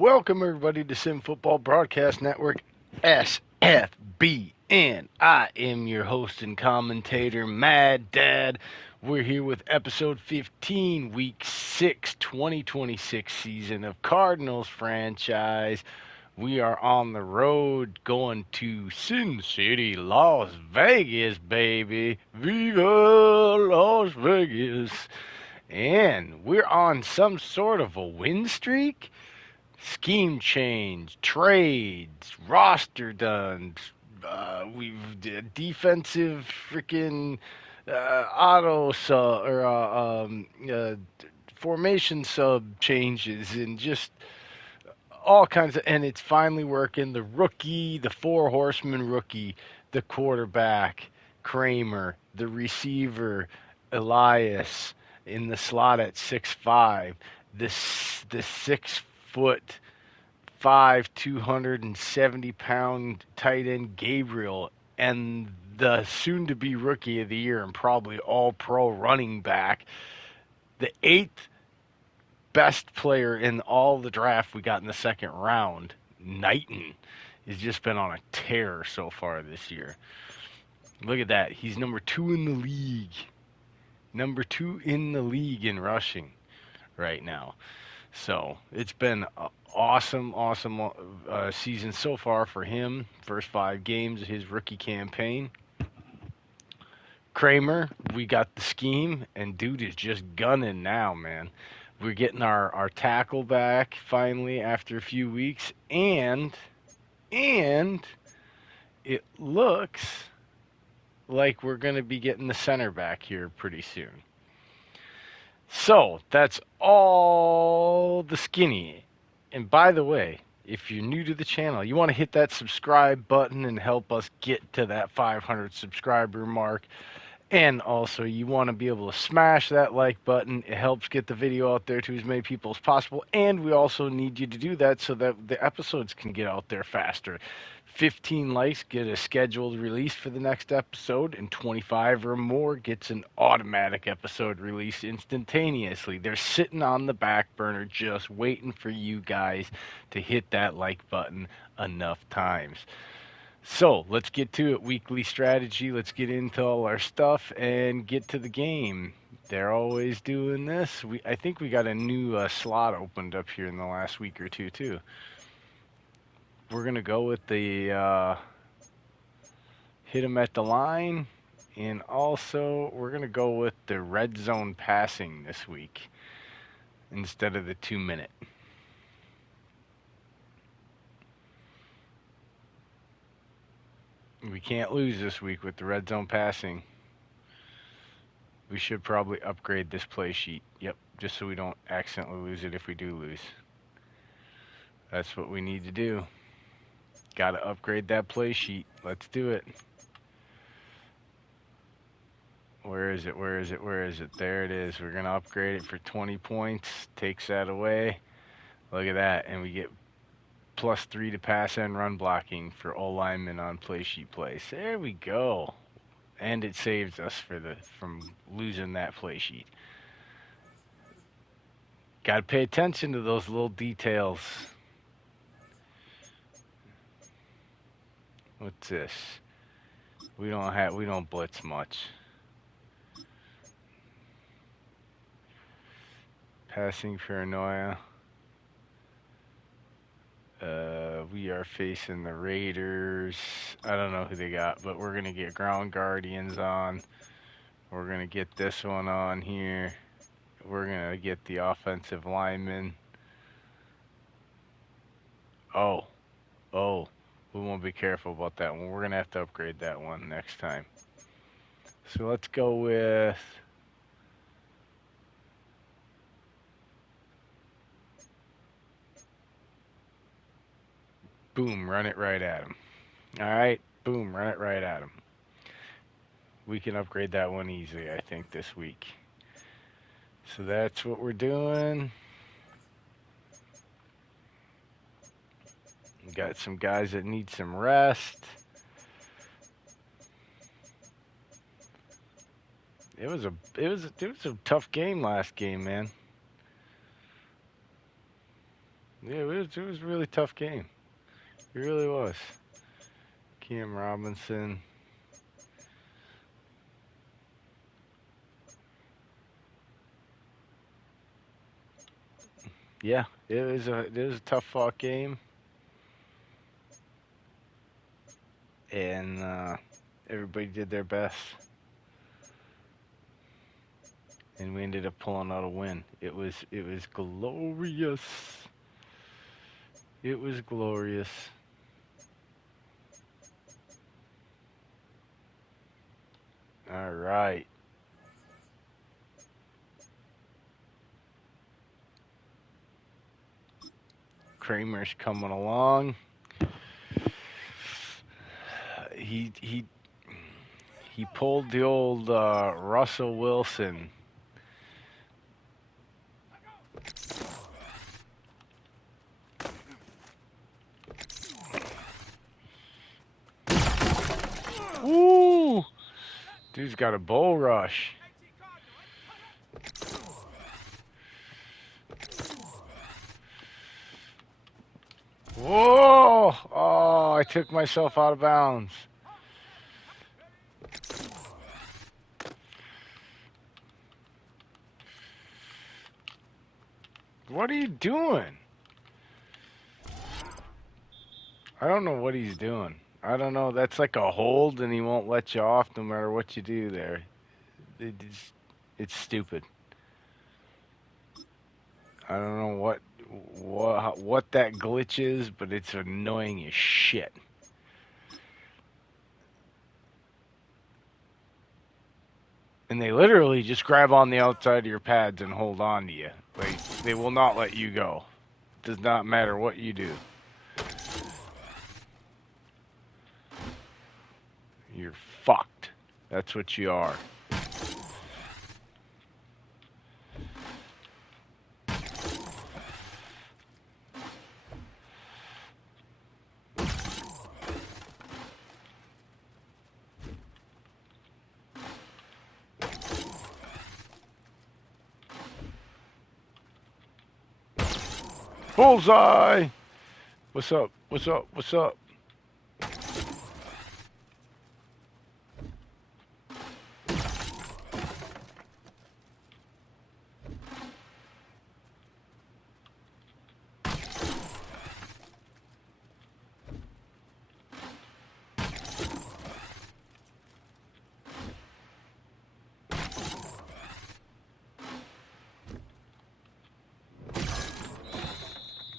Welcome everybody to Sim Football Broadcast Network SFBN. I am your host and commentator, Mad Dad. We're here with episode 15, week 6, 2026 season of Cardinals franchise. We are on the road going to Sin City, Las Vegas, baby. Viva Las Vegas. And we're on some sort of a win streak. Scheme change, trades, roster done. We've defensive freaking auto sub or formation sub changes and just all kinds of. And it's finally working. The rookie, the four horseman rookie, the quarterback, Kramer, the receiver, Elias in the slot at 6'5", the 6 foot 270-pound tight end Gabriel, and the soon to be rookie of the year and probably all pro running back, the eighth best player in all the draft we got in the second round, Knighton, has just been on a tear so far this year. Look at that. He's number 2 in the league. Number 2 in the league in rushing right now. So it's been an awesome season so far for him. First 5 games of his rookie campaign. Kramer, we got the scheme, and dude is just gunning now, man. We're getting our tackle back finally after a few weeks, and it looks like we're going to be getting the center back here pretty soon. So that's all the skinny. And by the way, if you're new to the channel, you want to hit that subscribe button and help us get to that 500 subscriber mark. And also, you want to be able to smash that like button. It helps get the video out there to as many people as possible. And we also need you to do that so that the episodes can get out there faster. 15 likes get a scheduled release for the next episode, and 25 or more gets an automatic episode release instantaneously. They're sitting on the back burner just waiting for you guys to hit that like button enough times. So let's get to it. Weekly strategy. Let's get into all our stuff and get to the game. They're always doing this. I think we got a new slot opened up here in the last week or two too. We're gonna go with the hit him at the line, and also we're gonna go with the red zone passing this week instead of the 2-minute. We can't lose this week with the red zone passing. We should probably upgrade this play sheet. Yep, just so we don't accidentally lose it if we do lose. That's what we need to do. Got to upgrade that play sheet. Let's do it. Where is it? Where is it? Where is it? There it is. We're going to upgrade it for 20 points. Takes that away. Look at that. And we get +3 to pass and run blocking for all linemen on play sheet plays. There we go. And it saves us from losing that play sheet. Got to pay attention to those little details. What's this? We don't blitz much. Passing paranoia. We are facing the Raiders. I don't know who they got, but we're going to get Ground Guardians on. We're going to get this one on here. We're going to get the offensive lineman. Oh, we won't be careful about that one. We're going to have to upgrade that one next time. So let's go with... boom, run it right at him. All right, boom, run it right at him. We can upgrade that one easily, I think, this week. So that's what we're doing. We got some guys that need some rest. It was a tough game last game, man. Yeah, it was a really tough game. It really was. Cam Robinson. Yeah, it was a tough fought game, and everybody did their best, and we ended up pulling out a win. It was glorious. It was glorious. All right, Kramer's coming along. He he pulled the old Russell Wilson. Woo! Dude's got a bull rush. Whoa! Oh, I took myself out of bounds. What are you doing? I don't know what he's doing. I don't know. That's like a hold, and he won't let you off no matter what you do there. It's stupid. I don't know what that glitch is, but it's annoying as shit. And they literally just grab on the outside of your pads and hold on to you. Like, they will not let you go. Does not matter what you do. You're fucked. That's what you are. Bullseye! What's up? What's up? What's up?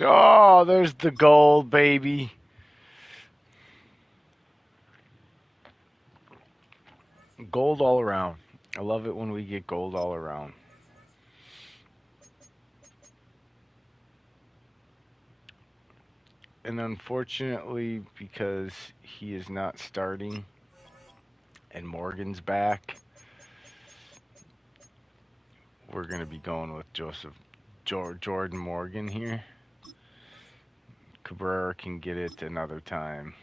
Oh, there's the gold, baby. Gold all around. I love it when we get gold all around. And unfortunately, because he is not starting and Morgan's back, we're going to be going with Jordan Morgan here. Cabrera can get it another time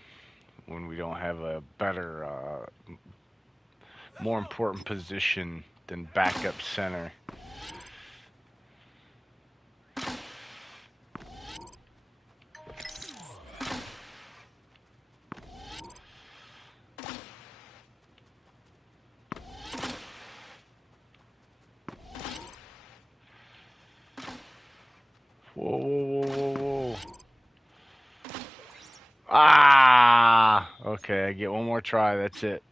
when we don't have a better, more important position than backup center. Whoa, whoa, whoa, whoa, whoa. Ah! Okay, I get one more try. That's it.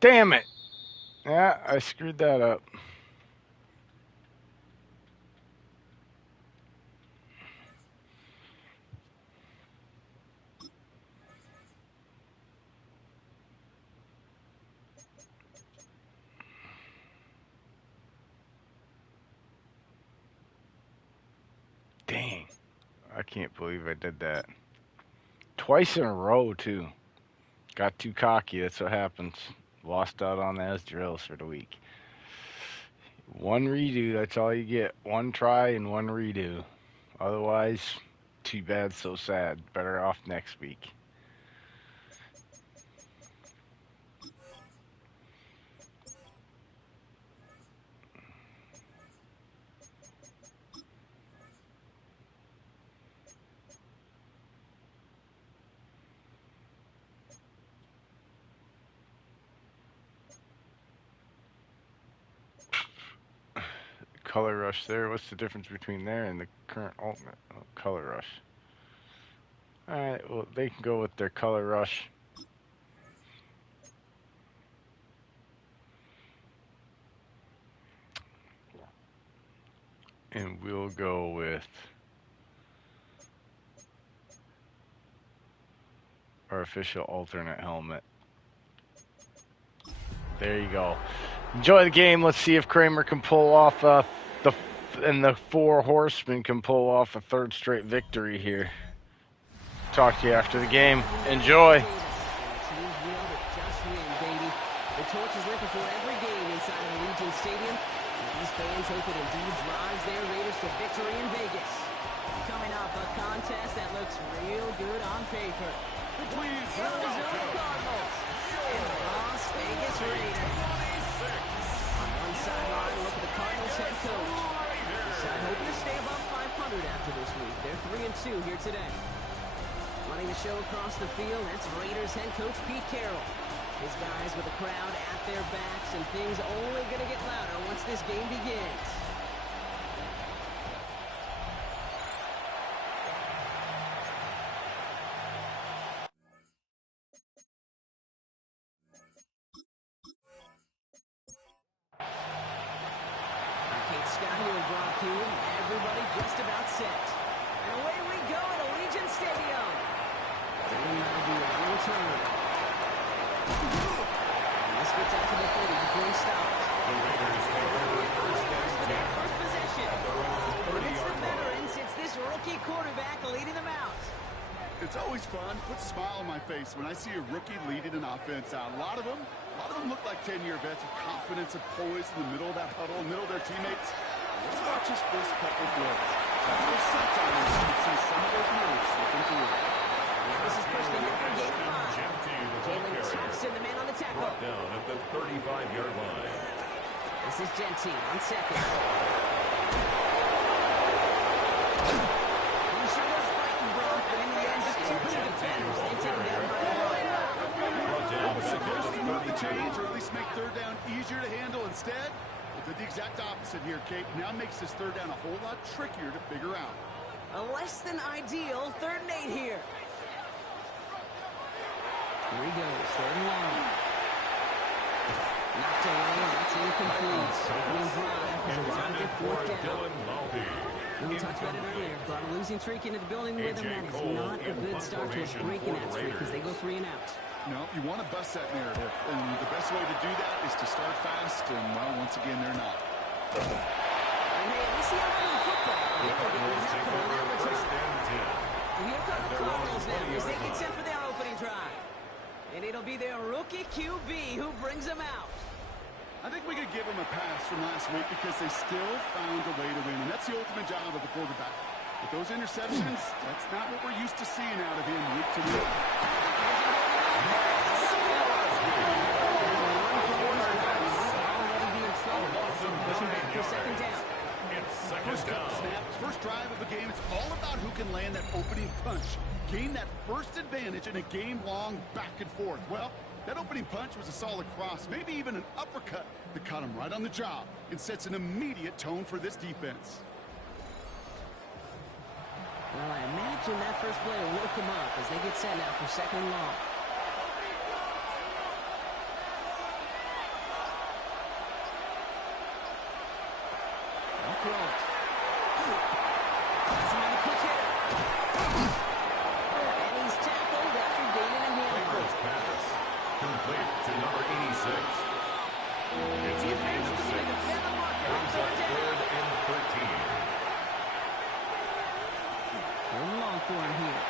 Damn it! Yeah, I screwed that up. Dang. I can't believe I did that. Twice in a row, too. Got too cocky. That's what happens. Lost out on those drills for the week. One redo. That's all you get. One try and one redo. Otherwise, too bad, so sad. Better off next week. Color Rush there. What's the difference between there and the current Ultimate? Oh, Color Rush. Alright, well, they can go with their Color Rush. And we'll go with our official alternate helmet. There you go. Enjoy the game. Let's see if Kramer can pull off the Four Horsemen can pull off a third straight victory here. Talk to you after the game. Enjoy. The torch is lit before every game inside of Allegiant Stadium. These fans hope it indeed drives their Raiders to victory in Vegas. Coming up, a contest that looks real good on paper between the Arizona Cardinals and the Las Vegas Raiders. On one sideline, look at the Cardinals head coach. The side hoping to stay above 500 after this week. They're 3-2 here today. Running the show across the field, that's Raiders head coach Pete Carroll. His guys with the crowd at their backs, and things only going to get louder once this game begins. Kate Scott here with Brock Huey. Everybody just about set. And away we go at Allegiant Stadium. Dylan Malby on return. And this gets out to the 30 before he stops. The Raiders take over for their first possession. But it's the veterans. It's this rookie quarterback leading them out. It's always fun. Puts a smile on my face when I see a rookie leading an offense out. A lot of them look like 10-year vets with confidence and poise in the middle of that huddle, in the middle of their teammates. Let's watch his first couple of throws. That's where sometimes you can see some of those moves slipping through. This is first and goal, game 5. Jalen Thompson, the man on the tackle. Down at the 35-yard line. This is Genty on second. He sure was fighting, Brock, but in the end, just two good defenders. They take him down by the line. It was supposed to move the chains, or at least make third down easier to handle. Instead, it did the exact opposite here, Kate. Now makes this third down a whole lot trickier to figure out. A less than ideal 3rd and 8 here. Here he goes, 3rd and long. Knocked away, that's incomplete. Opening drive as a time to 4th down. We talked about it earlier. Brought a losing streak into the building with them. That is not a good start to a breaking that streak because they go 3 and out. No, you want to bust that narrative, and the best way to do that is to start fast, and, well, once again, they're not. And hey, at least he outrunning the football. They will get nothing on that return. Here come the Cardinals now as they get set for their opening drive. And it'll be their rookie QB who brings them out. I think we could give them a pass from last week because they still found a way to win, and that's the ultimate job of a quarterback. With those interceptions, that's not what we're used to seeing out of him week to week. First drive of the game, it's all about who can land that opening punch. Gain that first advantage in a game-long back and forth. Well, that opening punch was a solid cross, maybe even an uppercut that caught him right on the job and sets an immediate tone for this defense. Well, I imagine that first play will woke them up as they get set now for 2nd and long. They'll throw it. That's another quick hit. And he's tackled after gaining a handful. First pass complete to number 86. It's a gain of 6. Brings up 3rd and 13. Going long for him here.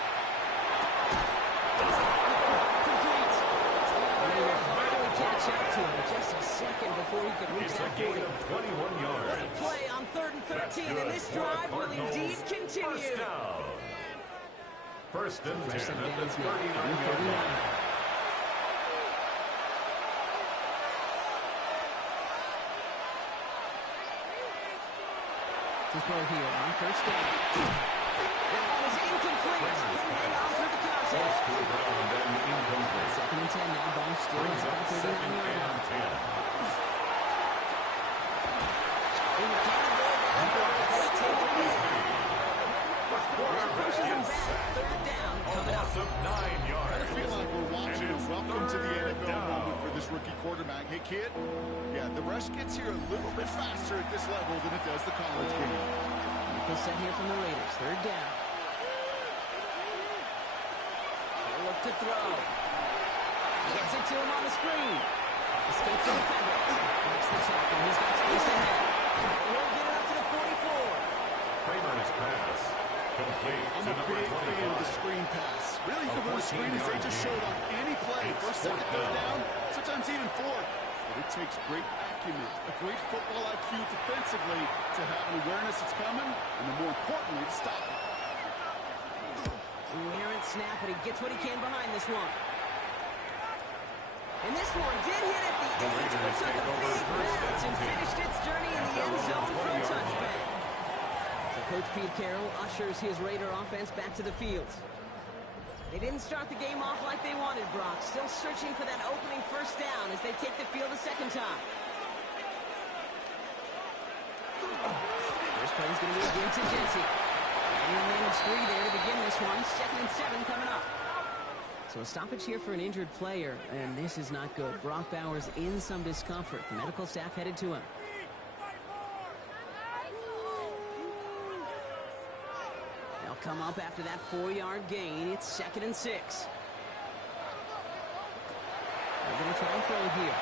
Complete. And they will finally catch up to him just a second before he could reach that 40. gain of 21 yards. What a play on 3rd and 13, and this drive will indeed continue. First down. First and 10 First and at the downs now. 39-yard line. To throw here on first down. That ball is incomplete. Couldn't hang on through the Falls contest. to the ground and incomplete. 2nd and 10 now. Ball still Brings at up that 39-yard line. 2nd and 10. Pushes him back. 3rd down. A Coming up. loss of 9 yards. I feel like we're watching a welcome to the third NFL down. moment for this rookie quarterback. Hey, kid, yeah, the rush gets here a little bit faster at this level than it does the college game. Nickel set here from the Raiders. 3rd down. He'll look to throw. Gets it to him on the screen. Escapes the defender. Breaks the tackle. He's got space ahead. He'll get it up to the 44. Kramer's pass. Complete I'm to a number big fan of the 25. screen pass. Really, A the little screen is they 14-yard just gain. showed on any play. It's First, second, fourth third down. down, sometimes even fourth. But it takes great acumen, a great football IQ defensively to have an awareness it's coming, and then more importantly, to stop it. Errant snap, but he gets what he can behind this one. And this one did hit at the edge, but Raiders took a take over big first bounce and and 10. finished its journey in the At end their zone own for a 20-yard touchback. So Coach Pete Carroll ushers his Raider offense back to the field. They didn't start the game off like they wanted, Brock. Still searching for that opening first down as they take the field a second time. First play is going to be a give to Jency. And he'll manage 3 there to begin this one. 2nd and 7 coming up. So a stoppage here for an injured player, and this is not good. Brock Bowers in some discomfort. The medical staff headed to him. They'll come up after that 4-yard gain. It's 2nd and 6. They're going to try and throw here.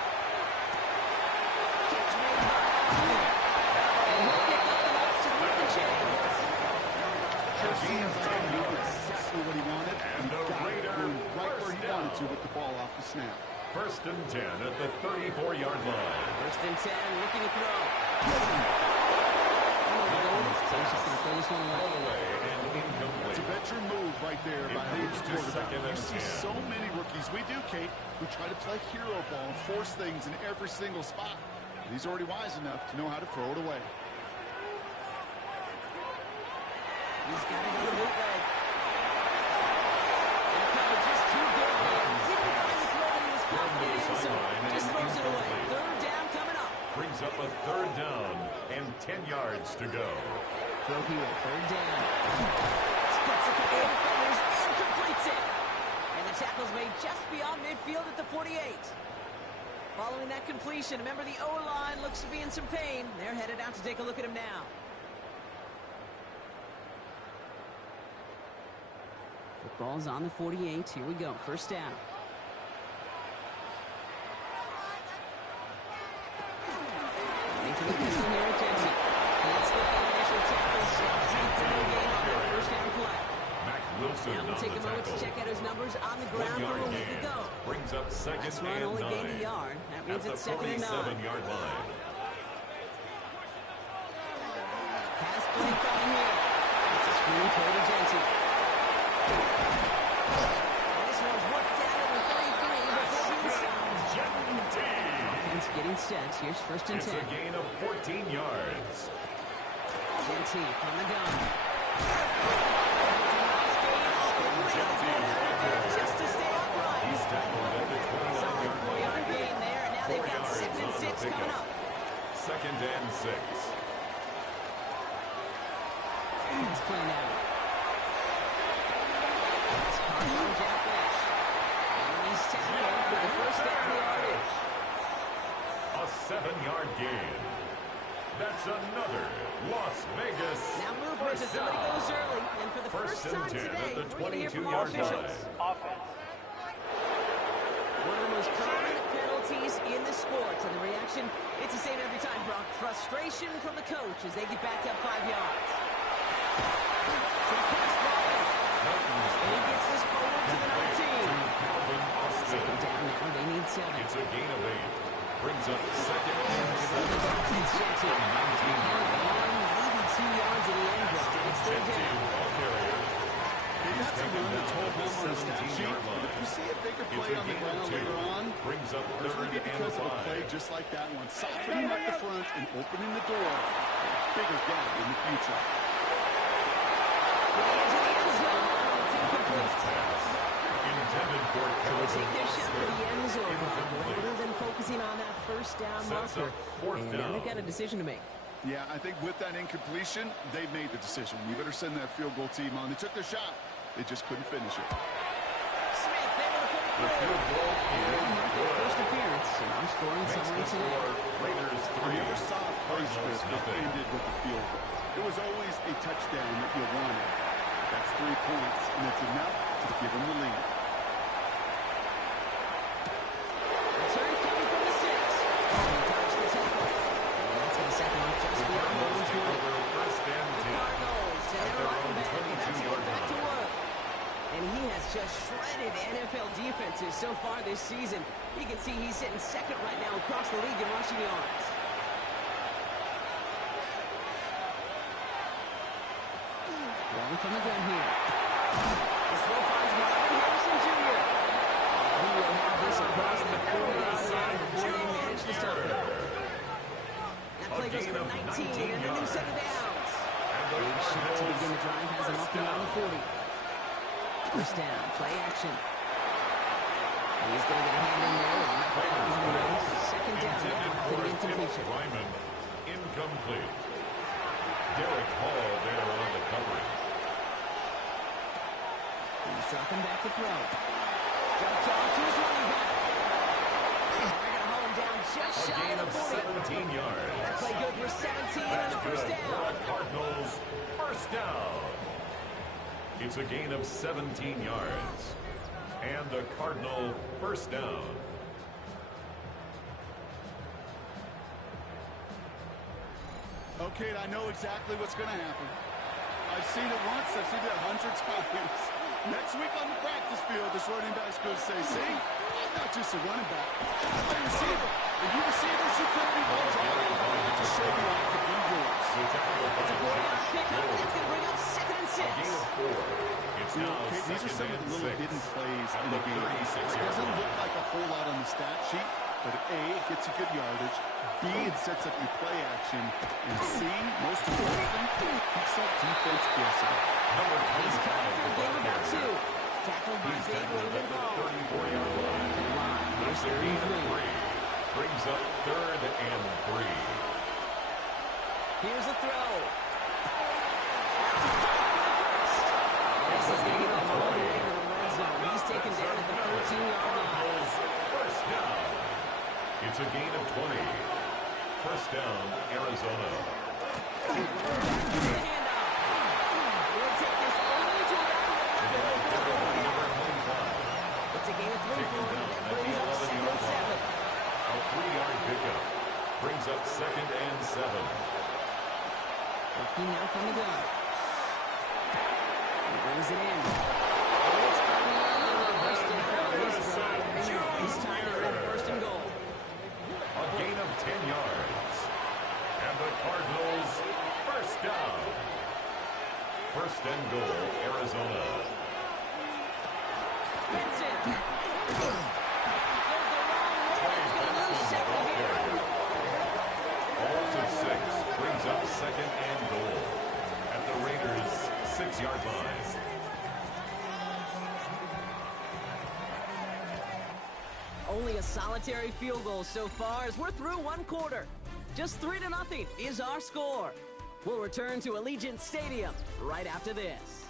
Catch made by Allen. And he'll pick up enough to move the chains. Sure seems like he knew exactly what he wanted, And the got it Raider right where first he wanted to with the ball off the snap. First and 10 at the 34-yard line. 1st and 10, looking to throw. He's just going to throw this one All away. the way and It's incomplete. a veteran move right there It by the moves to quarterback. 2nd You and see 10. so many rookies, we do, Kate, who try to play hero ball and force things in every single spot. But he's already wise enough to know how to throw it away. He's got it on the bootleg. And the coverage is too good there. Didn't find the throw that he was confident in, so just throws it away. 3rd down coming up. Brings up a 3rd down and 10 yards to go. Throw here, 3rd down. Splits a couple of defenders and completes it. And the tackle's made just beyond midfield at the 48. Following that completion, remember the O-line looks to be in some pain. They're headed out to take a look at him now. Football's on the 48. Here we go. 1st down. Into the pistol here at Jensen. Can't slip that initial tackle. Stops me for no gain on that 1st down play. Mac Wilson Now we'll on take the a moment to tackle. check out his numbers on the ground 1 from yard a week gain. ago. Brings up 2nd Last run and only 9. gained a yard. That means At the it's 2nd and 9. 47-yard line. Pass play coming here. It's a screen play to Jensen. And this one's worked out at the 33 before being stopped. Offense getting set. Here's 1st and It's 10. a gain of 14 yards. Jensen from the gun. Just to stay upright. He's tackled at the Solid 29-yard 4-yard line. gain there, and now they've 4 got yards 2nd and on the 6 coming pickup. up. 2nd and 6. It's playing out. It's Cardinals Jack Nash. And he's tackled for the 1st down yardage. A 7-yard gain. That's another Las Vegas. Now movement as somebody goes early, and for the first and time 10 today, at the we're going to hear from our 22-yard officials. line. One of the most common penalties in the sport, and the reaction, it's the same every time, Brock. Frustration from the coach as they get back up 5 yards. So pass ball in. And he gets this forward to the 19. To Calvin Austin. 2nd down now, they need 7. It's a gain of 8. Brings up second and They're going to 7. go 10-6 here. 19-yard line. Maybe 2 yards in the end zone. It's third down. Ball carrier. That's a taken run that's down home at on the the stat sheet. 17-yard line. If you see a bigger It's play a on the gain of ground 2. later on, Brings up it's third maybe and because of a play 5. just like that one. Softening up the front and opening the door. Bigger gap in the future. Going into the end zone. It's incomplete. Pass. Intended for So they take their shot for the end zone, Incomplete. rather than focusing on that first down Sets marker. up fourth And now down. they've got a decision to make. Yeah, I think with that incompletion, they made the decision. You better send that field goal team on. They took their shot. They just couldn't finish it. Smith able to put it The through. field goal is Their first appearance, and I'm scoring Makes someone the today. score Raiders I 3. never saw a play Cardinals script that nothing. ended with a field goal. It was always a touchdown that you wanted. That's 3 points, and it's enough to give them the lead. Return coming from the 6. Dodged the tackle. And that's going to set them up just The beyond their own Cardinals take 20. over first and The 10. Cardinals and At their their running own back about to 22-yard get back to line. work. And he has just shredded NFL defenses so far this season. You can see he's sitting second right now across the league in rushing yards. Throwing from the gun here. The throw finds Marvin Harrison Jr. He will have this across the 40-yard line before they manage to stop him. That play goes for 19 and a new set of downs. Big shot to begin the drive has him up beyond the 40. First down, play action. He's going to get a hand in there and knock it out of the way. Second down now Intended after for the Tim incompletion. Ryman. Incomplete. Derek Hall there on the coverage. He's dropping back to throw. Dropped off to his running back. They're going to haul him down just A shy gain of of the 40. 17 yards. Play good for 17 and That's a good first for down. the Cardinals. First down. It's a gain of 17 yards. And a Cardinal first down. Okay, I know exactly what's going to happen. I've seen it once. I've seen it 100 times. Next week on the practice field, this running back's going to say, see, I'm not just a running back. I'm a receiver. And you receivers, you couldn't be more talented. I just showed you I could be yours. The tackle by It's a 4-yard Josh pickup, and it's Jones. going to bring up second and A 6. gain of 4. It's You know, now okay, these are some of the little second hidden and 6. plays At in the the game. 36-yard It doesn't line. look like a whole lot on the stat sheet, but A, it gets you good yardage. B, it sets up your play action. And C, most importantly, keeps that defense guessing. Number He's 25, covered for a the gain ball of about carrier. 2. Tackled by He's Dave tackled William at the Hall. 34-yard line. Here's That's a third gain and of 3. 3. Brings up third and 3. Here's a throw. This is going to get them all the way to the red zone. He's taken down at the 13-yard line. Cardinals first down. It's a gain of 20. First down, Arizona. Back to the handoff. We'll take this only to about the Number 25. It's a gain of 3 Taken for him. down That at the brings up 11-yard second and 7. line. A 3-yard pickup. Brings up second and 7. Working now from the gun. He brings it in. And it's another first down on this drive. This time they're in first and goal. A gain of 10 yards. And the Cardinals first down. First and goal, Arizona. Benson. Goes the wrong way. He's going to lose several here. Ball to 6. Brings up second and goal. At the Raiders' 6-yard line. Only a solitary field goal so far as we're through one quarter. Just 3-0 is our score. We'll return to Allegiant Stadium right after this.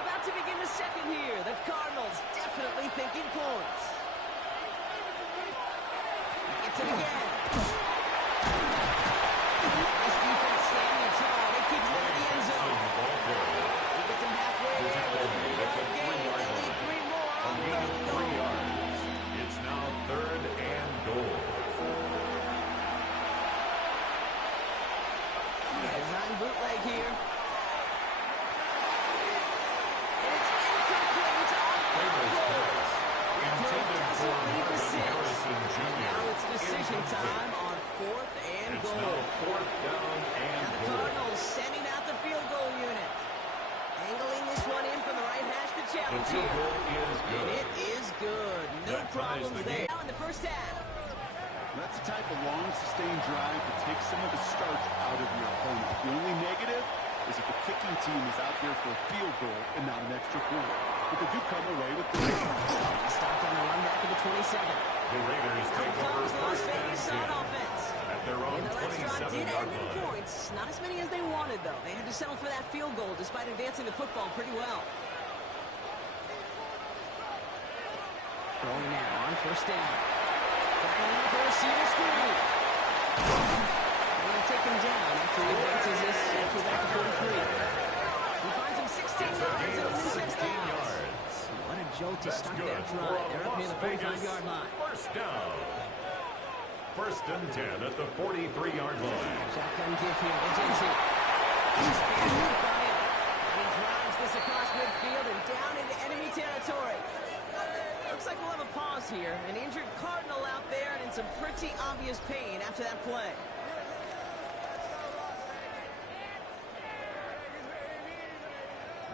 About to begin the second here. The Cardinals definitely thinking points. Gets it again. Nice defense standing tall. They keep him in the end zone. He gets him halfway there. 3-yard gain. They lead 3 more on third and range field here. goal is And good. it is good. No That ties problems the there. game. Now in the first half. That's the type of long, sustained drive that takes some of the starch out of your opponent. The only negative is if the kicking team is out there for a field goal and not an extra point. But they do come away with the win. Stopped on the run back at the 27. The Raiders Here take over comes Las first and Vegas 10 on offense. at their own And the restaurant did 27-yard end in line. points. Not as many as they wanted, though. They had to settle for that field goal despite advancing the football pretty well. Going now on first down. Flying in for a receiver screen. They'll take him down after he advances this to about the 43. He finds him 16 yards and a new set of downs. What a jolt to That's start good that for drive. a They're up near Las the Vegas 45-yard line. first down. First and 10 at the 43-yard line. Shotgun give here to Jensen. He's passed by him. And he drives this across midfield and down into enemy territory. Looks like we'll have a pause here. An injured Cardinal out there and in some pretty obvious pain after that play.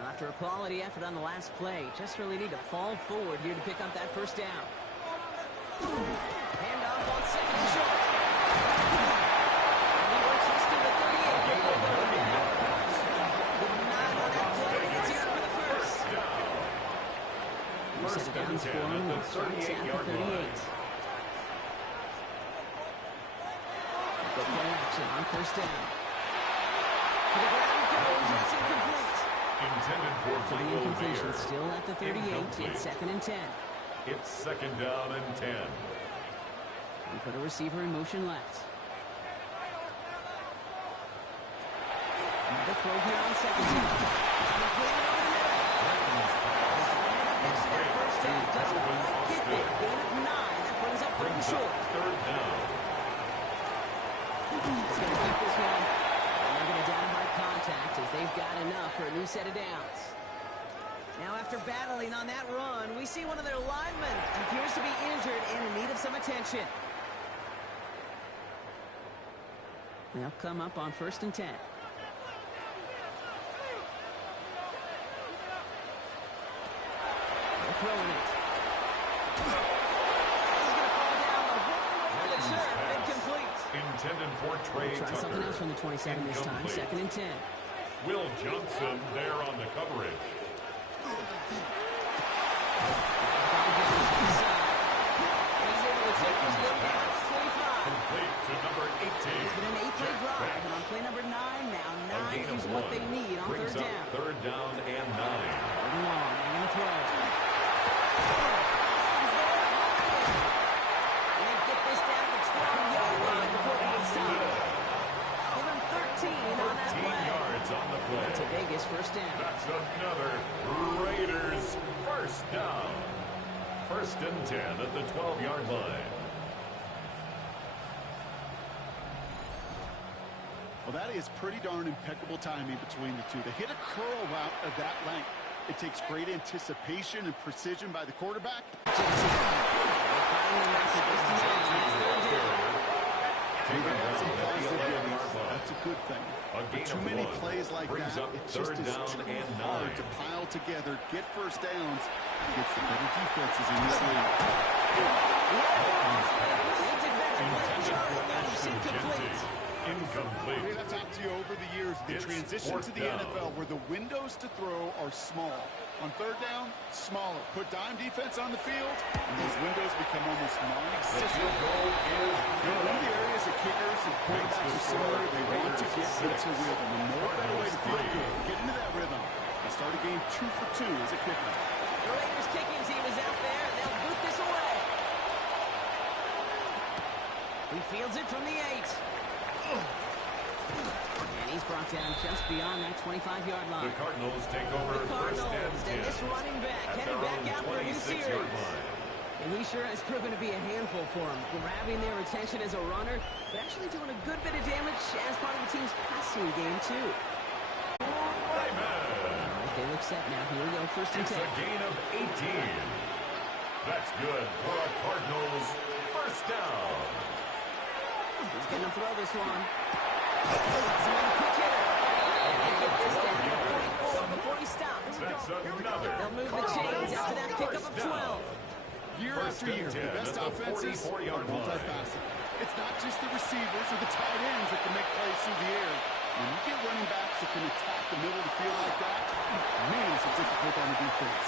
After a quality effort on the last play, just really need to fall forward here to pick up that first down. Handoff on second and short. And he works this to the 38. Give him 9 on that play, and it's here for the first. New set of downs for him. Starts at the 38. Good play action on first down. To the ground it goes. That's incomplete. Intended for So the Michael incompletion Mayer. still at the 38. Incomplete. It's second and 10. It's second down and 10. We put a receiver in motion left. Another throw here on second down. Completed over the middle. Next to that first down. Doesn't quite get there. Gain of 9. That brings up third and Brings short. up third down. He's going to keep this one. And they're going to down him by contact as they've got enough for a new set of downs. Now after battling on that run, we see one of their linemen appears to be injured and in need of some attention. They'll come up on first and 10. They're throwing it. This is going to fall down the wrong way to the turf. Incomplete. Intended for Trey Try Tucker. something else from the 27 this time. Incomplete. Second and 10. Will Johnson there on the coverage. He's able to take this one down. 25. Complete to number 18. It's been an 8-play drive, and on play number 9 now, A 9 gain is of what 1. they need on Brings third up down. third down and 9. Gordon Long, hanging the throw. And they get this down to the 12-yard line before being stopped. Give him 13 on that 13 play. yards on the play. To Vegas, first down. That's another Raiders first down. First and 10 at the 12-yard line. Well, that is pretty darn impeccable timing between the two. To hit a curl route of that length, it takes great anticipation and precision by the quarterback. That's a good thing. But too many plays like that, it just is too hard to pile together, get first downs against the better defenses in this league. Incomplete. I've talked to you over the years, the It's transition fourth to the down. NFL where the windows to throw are small. On third down, smaller. Put dime defense on the field, and those windows become almost The non-existent. field goal is One of the good. areas that kickers and quarterbacks are similar, they want to get into rhythm. And no better way to feel good, get into that rhythm, and start a game 2 for 2 as a kicker. The Raiders kicking team is out there, and they'll boot this away. He fields it from the 8. And he's brought down just beyond that 25-yard line. The Cardinals take over The first Cardinals, and 10. and this running back At headed their back own out for a new 26-yard series. line. And he sure has proven to be a handful for him, grabbing their attention as a runner, but actually doing a good bit of damage as part of the team's passing game, too. Raymond. All right, they look set now. Here we go, first and It's 10. a gain of 18. That's good for a Cardinals first down. He's going to throw this one. He's a quick hitter. And they get this down to 44 before he stops. That's another They'll move the chains after year, the best offenses are 44-yard line. multifaceted. It's not just the receivers or the tight ends that can make plays through the air. When you get running backs that can attack the middle of the field like that, man, it's difficult on the defense.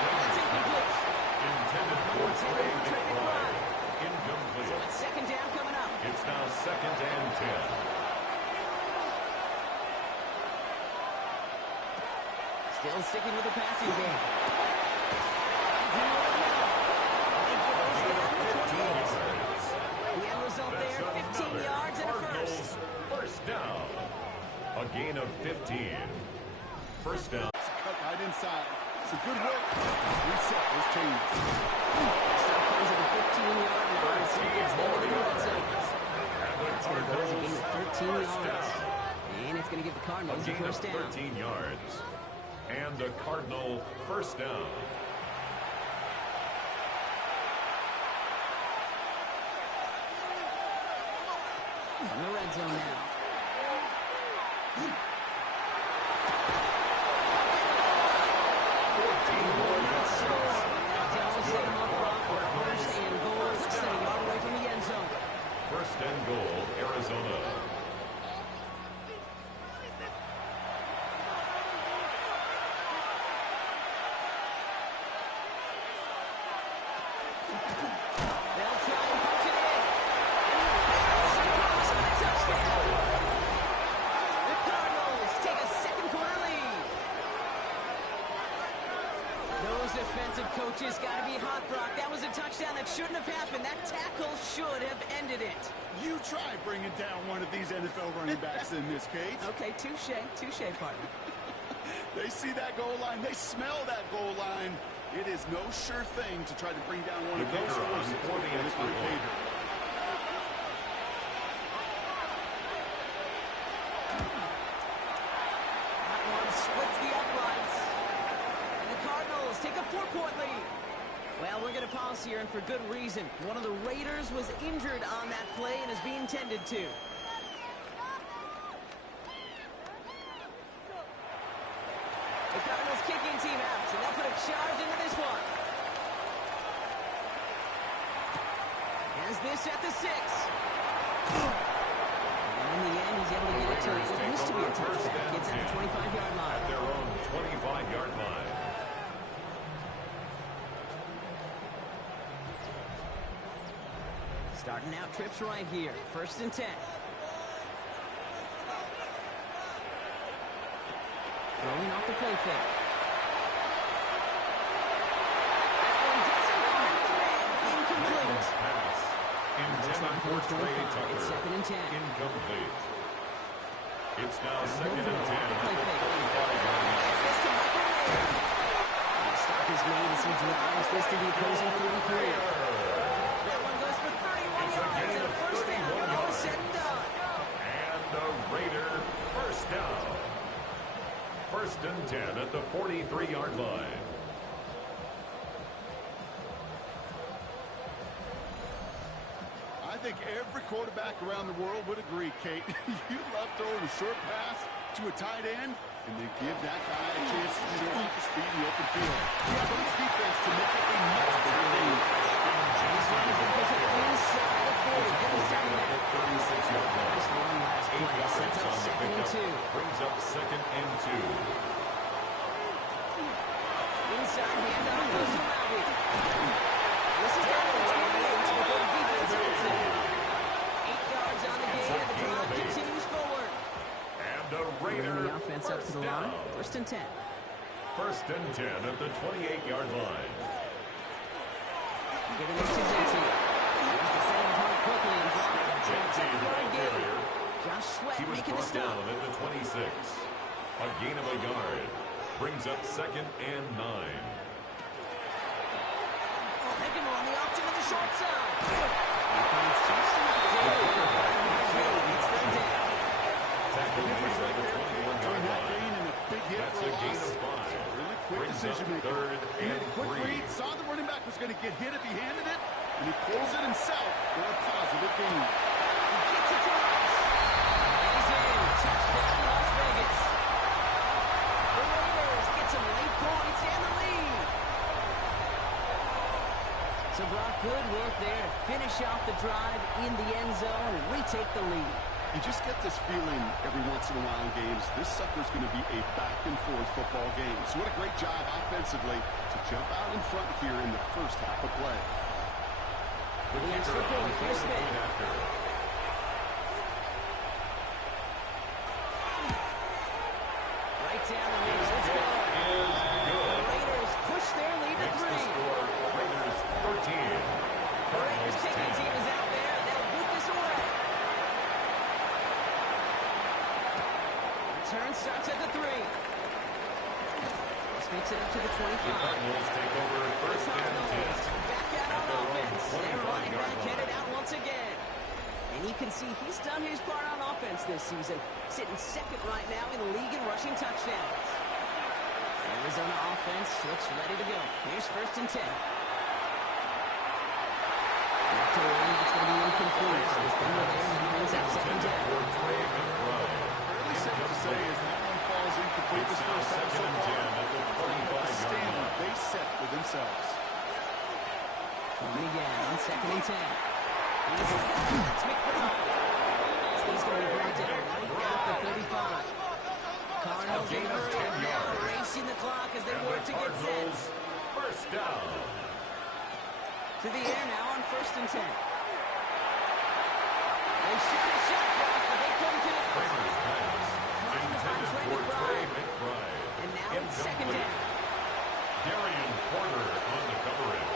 That's incomplete. Intended for Trey McBride. Incomplete. So it's second down coming up. It's now 2nd and 10. Still sticking with the passing game. The end result there, 15 yards and a first. First down. A gain of 15. First down. Cut right inside. So good work. Reset those chains. Stop comes at the 15-yard line. So it gets them into the red zone. It's going to go as a gain of 13 yards. And it's going to give the Cardinals a A gain of first down. 13 yards. And a Cardinal first down. From the red zone now. First and goal, Arizona. They'll try and punch it in. Touchdown. The Cardinals take a second quarter lead. Those defensive coaches got to be hot, Brock. That was a touchdown that shouldn't have happened. That tackle should have ended it. You try bringing down one of these NFL running backs in this case. Okay, touche, partner. They see that goal line. They smell that goal line. It is no sure thing to try to bring down one The of those kicker on forces for the before extra they point. That one splits the uprights. And the Cardinals take a 4-point lead. Well, we're going to pause here, and for good reason. One of the Raiders was injured on that play and is being tended to. The Cardinals kicking team out, and they'll put a charge into this one. As this at the 6. And in the end, he's able to get it to what used to be a touchback. It's at the 25-yard line. At their own 25-yard line. Starting out trips right here. 1st and 10. Throwing off the play fake. That one doesn't find its man. Incomplete. Pass. Intended for Trey Tucker. It's 2nd and 10. Incomplete. It's now He'll 2nd throw and 10 off the at play the fake. 45-yard line. Gets this to Michael Mayer. The stop is made as he drives this to the opposing 33. That one goes for 31 yards and a first down when all is said and done. And a Raider first down. 1st and 10 at the 43-yard line. I think every quarterback around the world would agree, Kate. You love throwing a short pass to a tight end, and then give that guy a chance to show off his speed in the open field. You have its defense to make it a much bigger lead. This one is going to push it inside the 40. Give him 7 there. 36-yard line. This one last 8 play yards sets up on the 2nd and pickup. 2. Brings up 2nd and 2. Inside handoff goes to Robbie. This is down to the 28 before the defense gets in. 8 yards on the game, and the drive continues forward. And a Raider Bringing the offense up to the first line. down. 1st and 10. 1st and 10 at the 28-yard line. Giving it to Jenty. He's the second part quickly and dropped it. Jenty, the ball carrier. Josh Sweat He was making the brought stop. down at the 26. A gain of a yard. Brings up 2nd and 9. Hickenley on the option to the short side. He finds just enough to go for a 5-yard gain. It's third down. Tackle made at the Between 21-yard that line. gain and a big hit That's for a gain loss. of 5. Really quick Brings up decision making. 3rd He made and a quick 3. read, saw the running back was going to get hit if he handed it, and he pulls it himself for a positive gain. He gets it to Ross. He's in. Touchdown, Las Vegas. The Raiders get some late points and the lead. Good work there to finish off the drive in the end zone and retake the lead. You just get this feeling every once in a while in games, this sucker's going to be a back-and-forth football game. So what a great job offensively to jump out in front here in the first half of play. The extra point, here's Smith. Right down the middle, let's go. The Raiders push their lead to 3. Raiders 13. The Raiders kicking team is out there, and they'll boot this away. Turn starts at the 3. This makes it up to the 25. The Cardinals take over first and 10. Back out on offense. They're running back, headed out once again. And you can see he's done his part on offense this season, sitting second right now in the league in rushing touchdowns. Arizona offense looks ready to go. Here's first and 10. Left to one, that's going to be incomplete. So he's been there and brings out second down. Fairly safe to say as that one falls incomplete this first half so far. The stand they set for themselves. And again on second and 10. That's McBride. He's going to be brought down right at the 35. Cardinals in a hurry now, racing the clock as they work to get set. First down. To the air now on first and 10. They shot a shot block, but they couldn't connect. Raiders pass. Trying to find Intended Trey for Trey McBride. McBride. And now it's second down. Darian Porter on the coverage.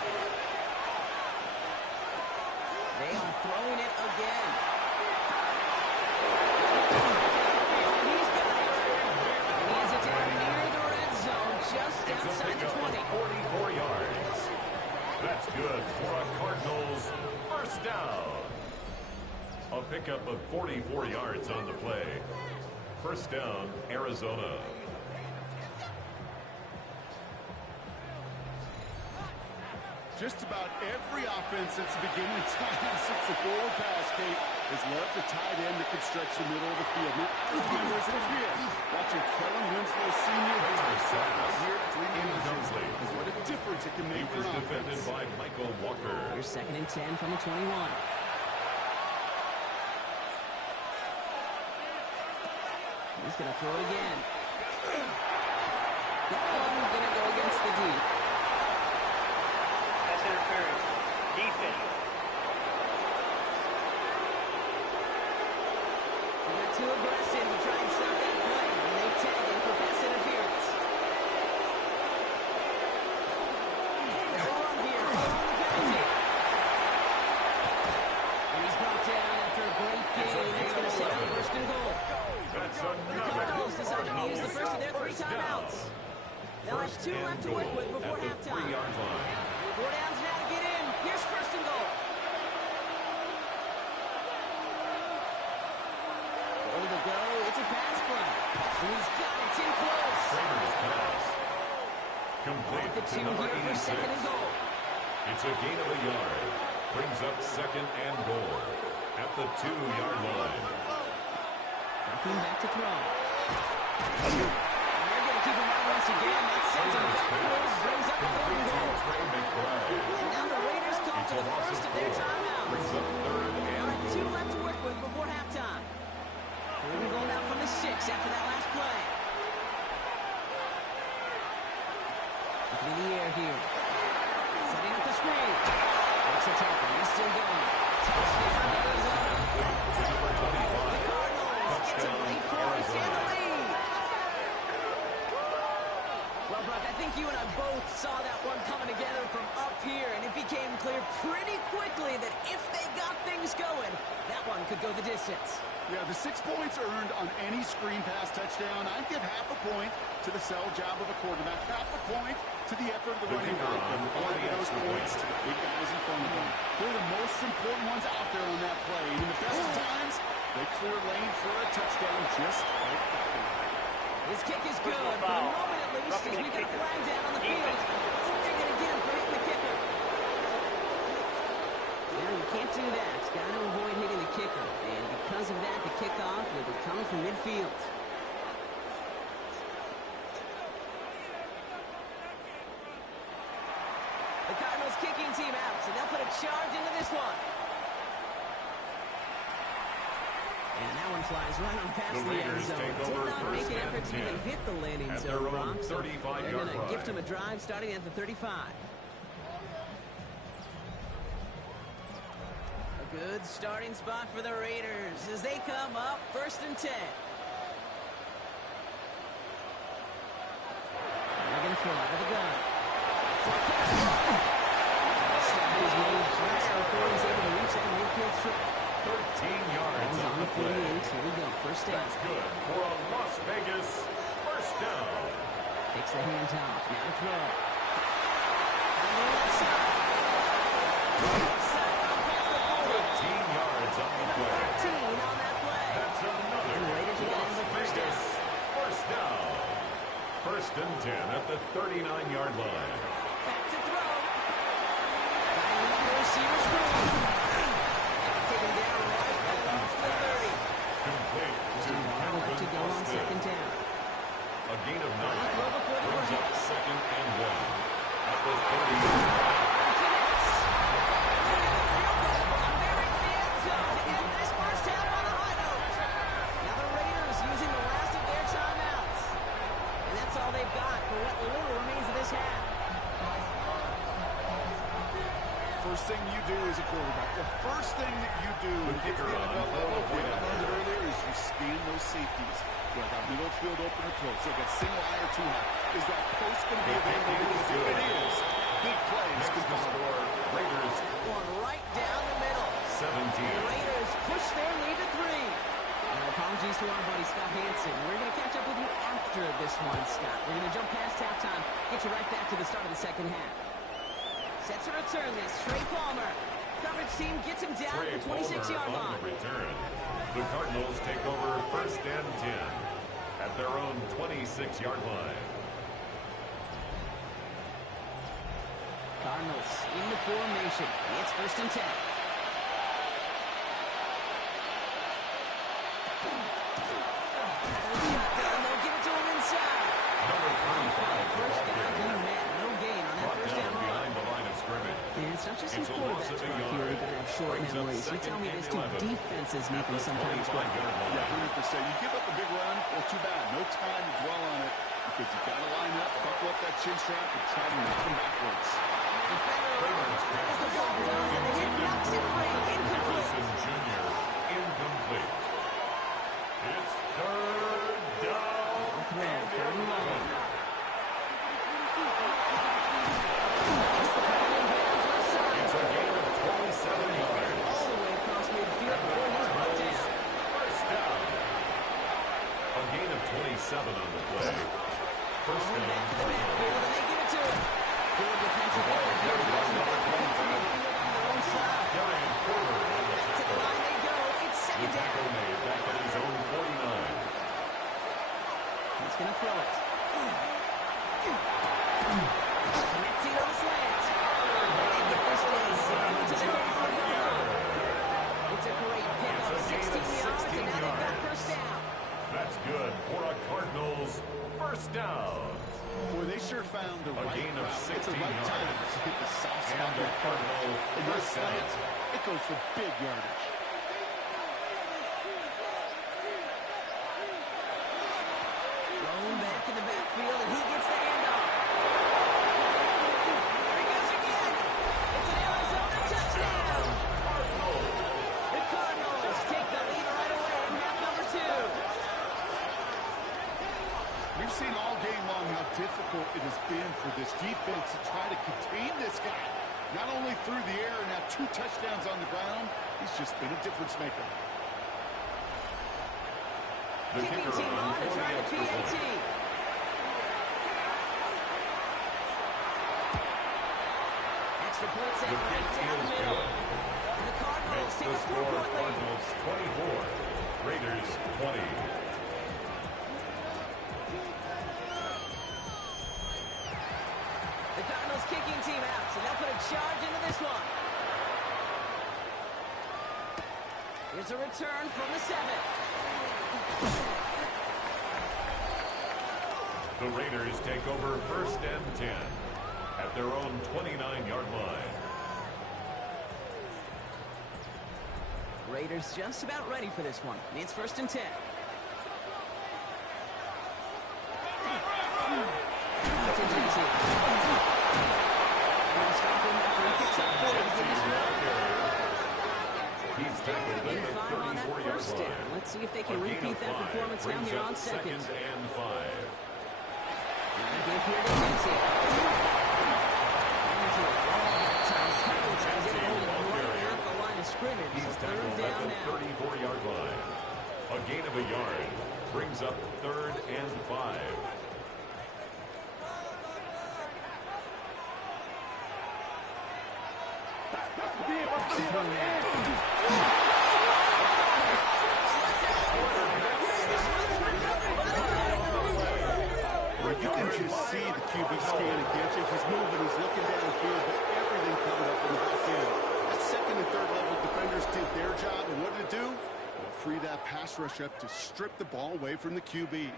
They are throwing it again. And he's got it. And he has it down near the red zone, just It's a outside the pickup 20. of 44 yards. That's good for a Cardinals first down. A pickup of 44 yards on the play. First down, Arizona. Just about every offense since the beginning of time, since the forward pass, Kate, has loved a tight end that could stretch the middle of the field. Now, members of here, watching Kellen Winslow Sr. here at 3 Incomplete. What a difference it can He make for was an defended offense. by Michael Walker. Here's second and 10 from the 21. He's going to throw it again. That one going to go against the deep. That's interference. Defense. They got too aggressive to try and stop that play, and they tag him for pass interference. They'll run here, following the penalty. And he's brought down after a great game. That's going to set up first and goal. That's The another Cardinals decide to use the Cardinals first of their 3 first down. timeouts. They'll have 2 left to work with before at the halftime. 3-yard line. 4 downs now to get in. Here's first and goal. Goal to go. It's a pass play. And he's got it. It's in close. Raiders pass. Complete The to 2 number here for 86. second and goal. It's a gain of a yard. Brings up second and goal at the 2-yard line. Ducking back to throw. And they're going to keep him out once again. That sends him backwards. Brings up a third and goal. Trey McBride. And now the Raiders call It's for a the loss first of of their 4. timeouts. Brings up third They'll and have 2 goal. left to work with before halftime. Third and goal now from the 6 after that last play. Looking in the air here. Setting up the screen. Makes a tackle. He's still going. Touchdown, Arizona. To number 25. The Cardinals get some late points in the lead. Well, Brock, I think you and I both saw that one coming together from up here, and it became clear pretty quickly that if they got things going, that one could go the distance. Yeah, the 6 points earned on any screen pass touchdown. I'd give half a point to the sell job of a quarterback, half a point to the effort of the running kicker back, on and 5 of those points to the big guys in front of them. They're the most important ones out there on that play. And in the best of times, they clear lane for a touchdown just like that. His kick is good, Personal for the foul. moment at least, Roughing as we the got a kicker. flag down on the field. Defense. I think they're going to get him for hitting the kicker. No, you can't do that. Got to avoid hitting the kicker. And because of that, the kickoff will be coming from midfield. The Cardinals kicking team out, so they'll put a charge into this one. And that one flies right on past the end Raiders zone. take Did over not make first an and effort to 10 even hit the landing at zone, their own Brock. So they're 35-yard going to line. gift him a drive starting at the 35. A good starting spot for the Raiders as they come up first and 10. They're going to throw out of the gun. Stop is made just before he's able to reach that midfield strip. 13 yards Ball's on the play. 48. Here we go. First down. That's good for a Las Vegas first down. Takes the handoff. Now to throw. On the left side. Left side. Out past the 40. 15 yards on the play. 13 on that play. That's another And the Raiders are going to have the first Vegas down. first down. First and 10 at the 39-yard line. Back to throw. Diving into the receiver screen. Taken down right at the 30. Complete to Left to go on Calvin second Austin. down. A gain of 9 throw before the brings break. up second and 1 at the 30. Connects. Very fan zone to end this first half on a high note. Now the Raiders using the last of their timeouts. And that's all they've got for what little remains of this half. First thing you do as a quarterback, the first thing that you do when you get to the NFL level, if we haven't learned it earlier, is you scan those safeties. Do I got middle field open or close? Do I got single eye or two high? Is that post going to be available? Because if it is, big plays Next could to come. score, Raiders One right down the middle. 17. The Raiders push their lead to 3. Now, apologies to our buddy Scott Hansen. We're going to catch up with you after this one, Scott. We're going to jump past halftime, get you right back to the start of the second half. Sets to return this. Trey Palmer. Coverage team gets him down Trey at the 26-yard Palmer on line. the return. The Cardinals take over first and 10 at their own 26-yard line. Cardinals in the formation. It's first and 10. They'll give it to him inside. Number 25. First down, he met. No gain on that Brought first down down run. behind the line of scrimmage. And it's not just some It's a loss quarterbacks of a back yard. here that have short Brings up memories. You tell me second this too. and 11 Defenses need at them the sometimes as well. 25-yard line. Yeah, 100%. You give up a big run, well, too bad. No time to dwell on it because you got to line up, buckle up that chin strap, and try to knock them backwards. Raiders pass As the ball goes and the hit knocks it free. Incomplete. Wilson Jr. incomplete. It's third down Throw, and third and long. 11. It's a gain of 27 yards. All the way across midfield before he's brought down. First down. A gain of 27 on the play. First Going down. back to the backfield, and they give it to him. Good defensive effort here. Across the midfield on their own side. Giant Porter on the Back to the tackle. line they go. It's The second tackle down. made back at his own 49. He's going to throw it. Connecting on the slant. And they get this one to the 33-yard line. It's a great pickup. It's a gain 16 of yards, 16 and now they've got yards. first down. That's good for a Cardinals first down. Boy, they sure found the right gain of route at the 16 right time yards. to hit the soft spot. And a Cardinal And that first slant, down. it goes for big yardage. Thrown back in the backfield, and he gets the handoff. There he goes again. It's an Arizona touchdown. The Cardinals take the lead right away in half number 2. We've seen all game long how difficult it has been for this defense to try to contain this guy. Not only through the air and now 2 touchdowns on the ground, he's just been a difference maker. The Kicking kicker team on on to for the try the extra PAT. point. Extra point set The right kick down the is middle. good. And the Cardinals Makes take the a score 4-point lead. Cardinals 24, Raiders 20. The Cardinals kicking team out, so they'll put a charge into this one. Here's a return from the 7. The Raiders take over first and 10 at their own 29-yard line. Raiders just about ready for this one. It's 1st and 10. He's tackled at the 34-yard line. Let's see if they can repeat that performance down here on second. Second and 5. Give here to Lindsay. He's tackled at the 34-yard line. A gain of a yard brings up 3rd and 5. Well, you can just see the QB scanning, can't you? He's moving, he's looking downfield, but everything coming up in the backfield. That 2nd and 3rd level defenders did their job, and what did it do? Well, free that pass rush up to strip the ball away from the QB.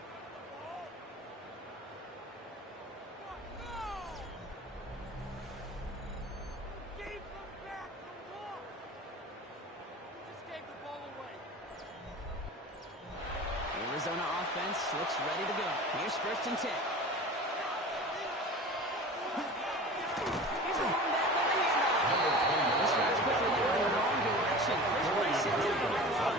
Arizona offense looks ready to go. Here's 1st and 10. Here's a long back with the handoff. This one's quickly moving in the wrong direction. First place hit to the wrong.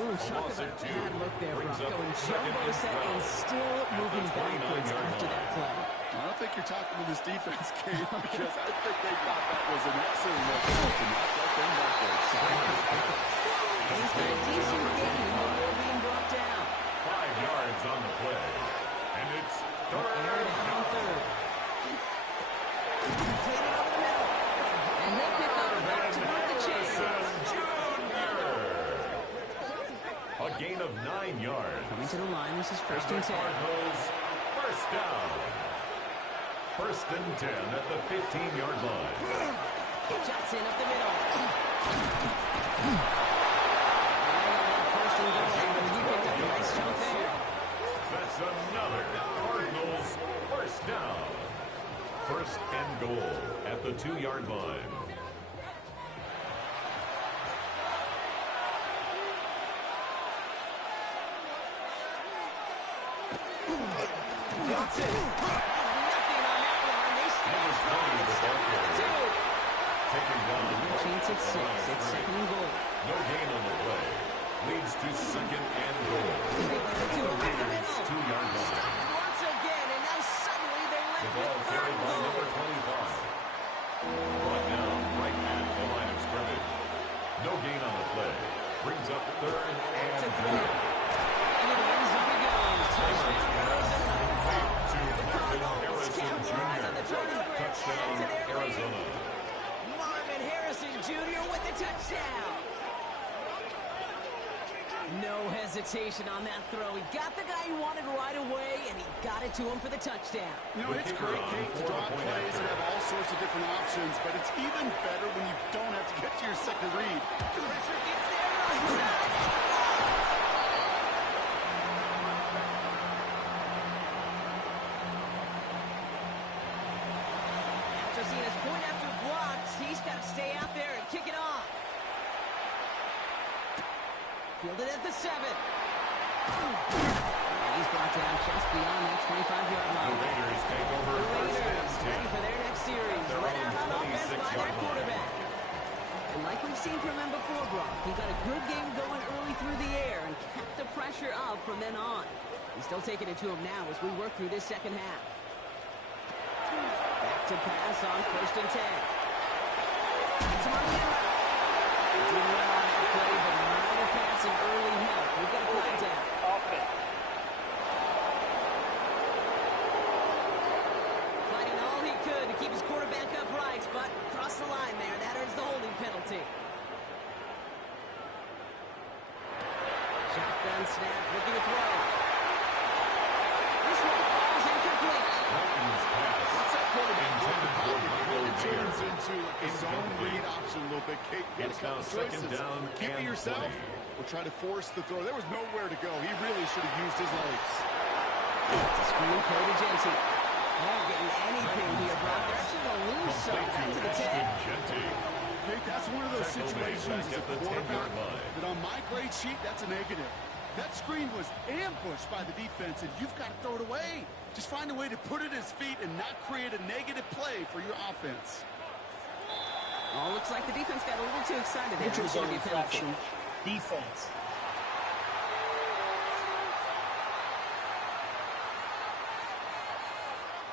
Ooh, talk about a bad look there, Brock. Going jumbo set and still moving backwards after that play. I don't think you're talking to this defense, Kate, because I think they thought that was an excellent look to not let them backwards. He's got a decent gain before being brought down. 5 yards on the play. And it's 3rd Air down on 3rd. Played it over the middle. And he'll pick up back to move the chains. A gain of 9 yards. Coming to the line, this is 1st and 10. Cardinals, 1st down. 1st and 10 at the 15-yard line. Johnson up the middle. Nice jump there. That's another Cardinals 1st down. 1st and goal at the 2-yard line. Johnson. Nothing on that one. They stand strong. It's still with the 2. Taking down the Chance at 6. It's 2nd and goal. No gain on the play. Leads to 2nd and goal. Raiders 2-yard line. Once again, and now suddenly they're The left ball with carried 3rd by goal. number 25. Brought down right at the line of scrimmage. No gain on the play. Brings up 3rd and goal. And it ends up he goes. Touchdown, Arizona. To Marvin Harrison Jr. Touchdown, Arizona. Marvin Harrison Jr. with the touchdown. No hesitation on that throw. He got the guy he wanted right away, and he got it to him for the touchdown. You know, it's great, Kate, to draw plays and have all sorts of different options, but it's even better when you don't have to get to your second read. Pressure gets there. Right side. After seeing his point after blocks, he's got to stay out there and kick it off. Fielded at the 7. And he's brought down just beyond that 25-yard The line. Raiders take over The 1st Raiders and ready 10. for their next series. Their Led own out on offense by 26-yard their line. quarterback. And like we've seen from him before, Brock, he got a good game going early through the air and kept the pressure up from then on. He's still taking it to him now as we work through this second half. Back to pass on 1st and 10. It's on the end. Did well on that play, but minor pass and early help. We've got a flag down. Fighting all he could to keep his quarterback upright, but across the line there, that earns the holding penalty. Shotgun snap, looking to throw. This one falls incomplete. Titans pass. What's that quarterback Intended for doing? Michael It turns Mayer. into a zone read option a little bit. Kate, get It's a couple now 2nd choices. down Keep it and yourself 20. or try to force the throw. There was nowhere to go. He really should have used his legs. It's a screen play to Genty. Oh, getting anything here, Brock. They're actually going to lose some. Back to the 10. Genty. Kate, that's one of those Tackle made situations back as a at the quarterback 10-yard line. that on my grade sheet, that's a negative. That screen was ambushed by the defense, and you've got to throw it away. Just find a way to put it at his feet and not create a negative play for your offense. Oh, looks like the defense got a little too excited there. Neutral There's going zone to be a penalty. infraction. Defense.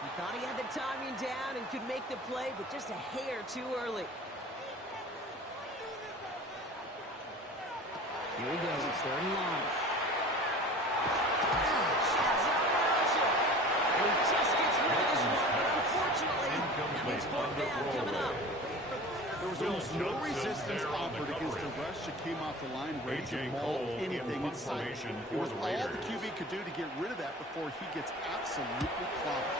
He thought he had the timing down and could make the play, but just a hair too early. Here he goes, third and long. And he just gets rid of this one, but unfortunately, that means fourth down coming up. There was almost no resistance offered against the rush that came off the line ready to A.J. maul Cole in anything punt inside. formation It for was the all the Raiders. QB could do to get rid of that before he gets absolutely clobbered.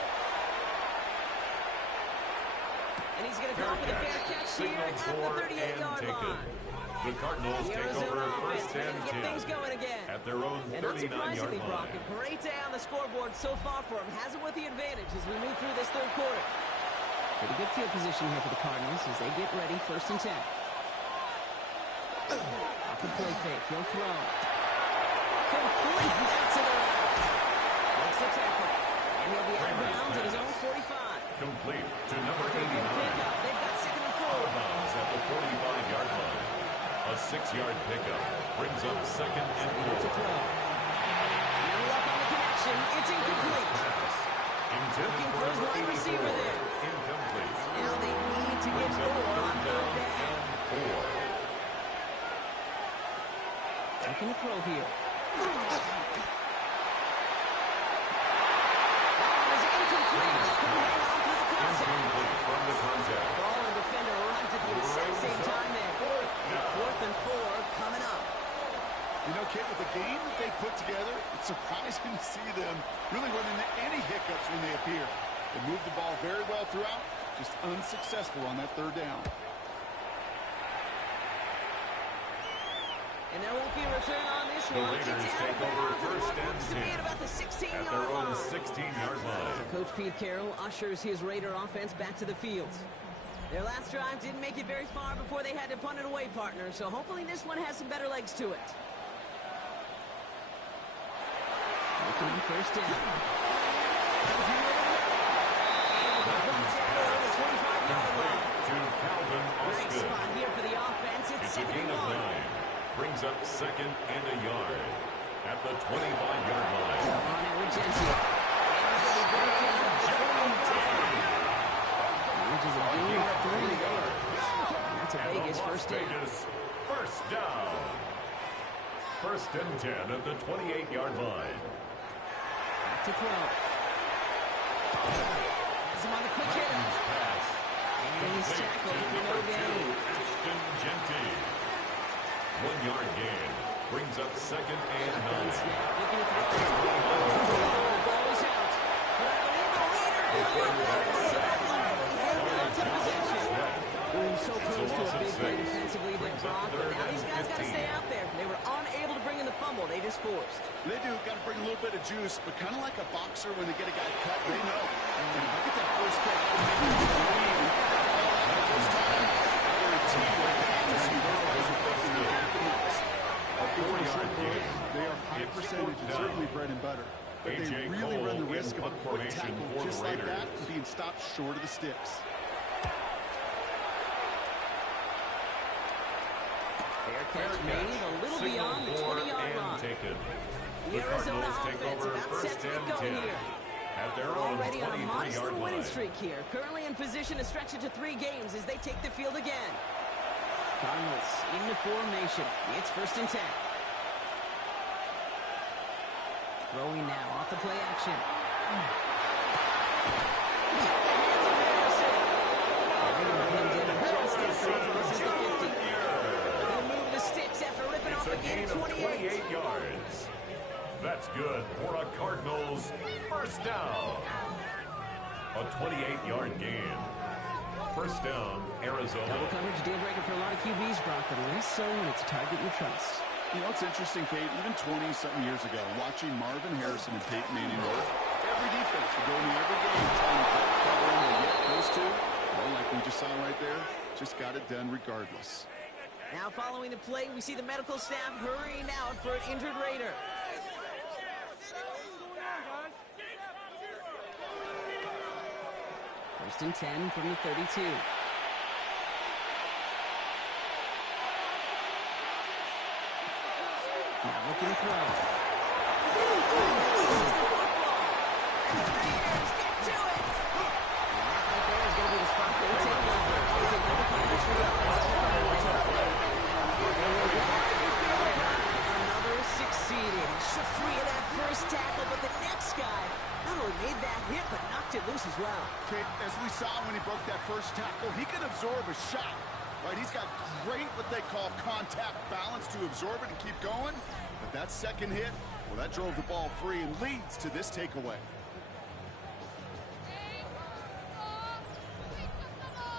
And he's going to go for the fair catch here at the 38-yard line. The Cardinals The take Arizona over offense first ready and to get 10 things going again. at their own And 39-yard unsurprisingly, Brock, line. a great day on the scoreboard so far for him. Has him with the advantage as we move through this third quarter. Pretty good field position here for the Cardinals as they get ready, first and 10. Off the play fake, he'll throw. Complete, that's to the right. Makes the tackle. And he'll be out of bounds at his own 45. Complete to number Okay, good 89. pickup. They've got second and Out of 4. bounds at the 45-yard line. A 6-yard pickup brings up second and It's a 4. throw. No luck on the connection. It's incomplete. Intended Looking for for his number wide 84. receiver there. Incomplete. Now they need to get Brings up more on third third down down. and 4. Taking a throw here. That one is incomplete. Couldn't hang on to the contact. Incomplete from the contact. Ball and defender right at the exact same time there. And fourth and 4 coming up. You know, Kate, with the game that they put together, it's surprising to see them really run into any hiccups when they appear. They moved the ball very well throughout, just unsuccessful on that third down. And there won't be a return on this The one. Raiders It's out take of over bounds. first And it looks to and be 10 at about the at 16-yard their own line. 16-yard line. Coach Pete Carroll ushers his Raider offense back to the field. Their last drive didn't make it very far before they had to punt it away, partner, so hopefully this one has some better legs to it. Looking on first down. And the block's out over the 25-yard line. To Calvin Great Osgood. spot here for the offense. It's It's a second gain and of 1. 9. Brings up second and a yard at the 25-yard line. On it with Gentile. And he's going to be brought down at the 28-yard line. Which is a gain of 3 there. And that's a And the Vegas Las first down. Vegas first down. First and 10 at the 28-yard line. Back to throw. Has him on the quick hitter. Martin's pass. And he's tackled To for no number 2, gain. Ashton Genty. 1-yard gain. Brings up second and Shotgun 9. snap. Looking at the the ball is out. But I believe the leader held on. So that literally held on to possession. Ooh, so close to a big play defensively there, Brock. But now these guys got to stay out there. They were unable to bring in the fumble. They just forced. They do, got to bring a little bit of juice, but kind of like a boxer when they get a guy cut, they know. And if I get that first cut, I can make it clean. That first time, I guarantee you, I can see those guys are fixing to get the next. They are high percentage and certainly bread and butter. But they A.J. really Cole run the in risk of a punt quick formation tackle for the just like that Raiders. and being stopped short of the sticks. Fair catch made a little Signal beyond the for 20-yard and line. taken. The Arizona Cardinals take offense over about set first to get and going 10 here. at their They're own already on a modest 23-yard little winning line. streak here. Currently in position to stretch it to 3 games as they take the field again. Cardinals into formation. It's first and 10. Throwing now off the play action. He'll move the sticks after ripping off It's a a gain gain of of 28. 28 yards. That's good for a Cardinals first down. A 28-yard gain. First down, Double Arizona. coverage deal breaker for a lot of QBs, Brock, but less so when it's a target you trust. You know, it's interesting, Kate, even 20-something years ago, watching Marvin Harrison and Peyton Manning work, every defense would go into every game trying to block cover and get those two. Well, like we just saw right there, just got it done regardless. Now following the play, we see the medical staff hurrying out for an injured Raider. First and 10 from the 32. Now looking to throw. Get to it! Right there is going to be the spot they take over. Taking over by the Another succeeded. He shook free of that first tackle, but the next guy not only made that hit, but knocked it loose as well. Okay, as we saw when he broke that first tackle, he can absorb a shot. Right, he's got great what they call contact balance to absorb it and keep going. But that second hit, well, that drove the ball free and leads to this takeaway.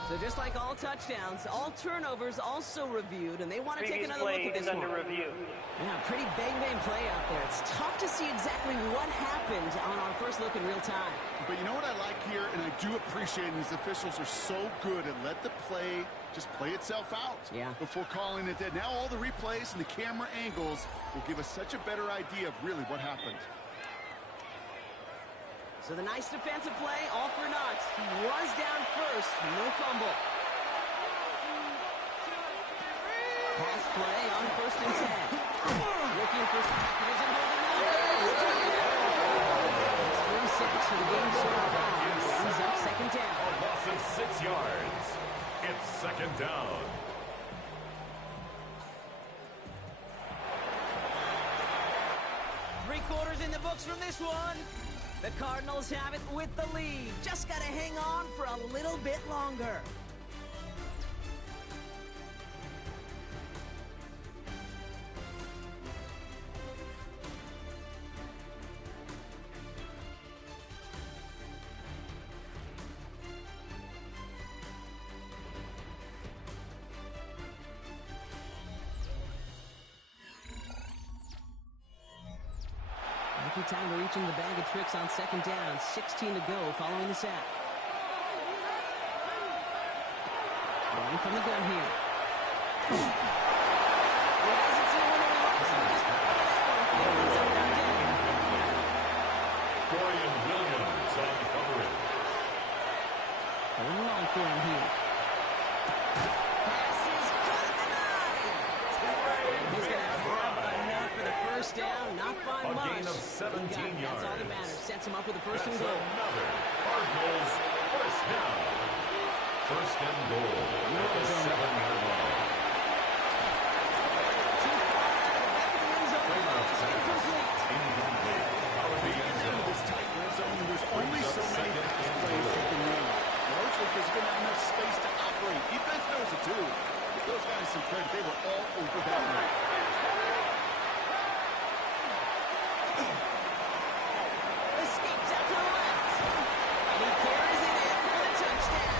So just like all touchdowns, all turnovers also reviewed, and they want to take Previous another look play at this is under one. review. Yeah, pretty bang-bang play out there. It's tough to see exactly what happened on our first look in real time. But you know what I like here, and I do appreciate these officials are so good and let the play just play itself out before calling it dead. Now all the replays and the camera angles will give us such a better idea of really what happened. So the nice defensive play, all for naught. He was down first, no fumble. Pass play on first and 10. Looking for packages and holding on. It's 3 sacks for the game so far. Brings up second down. A loss of 6 yards. It's second down. Three-quarters in the books from this one. The Cardinals have it with the lead. Just got to hang on for a little bit longer. Lucky time reaching the bag of tricks on second down. 16 to go following the sack. Going from the gun here. He doesn't see one of the locks, so he just brings up that down. Dorian Williams on coverage. Going long for him here. Pass is caught at the 9. And he's going to have enough for the first down. Not by A much. gain of 17 That's all that yards. matters. Sets him up with the first That's and goal. another Cardinals first down. First and goal at the 7-yard line. Too far out of the back of the end zone. It's incomplete. Incomplete. Out of the end zone. This tight red zone, there's only so many pass plays you can run. Largely because you're going to have enough space to operate. Defense knows it too. Give those guys some credit. They were all over that one. Escapes out to the left. And he carries it in for the touchdown.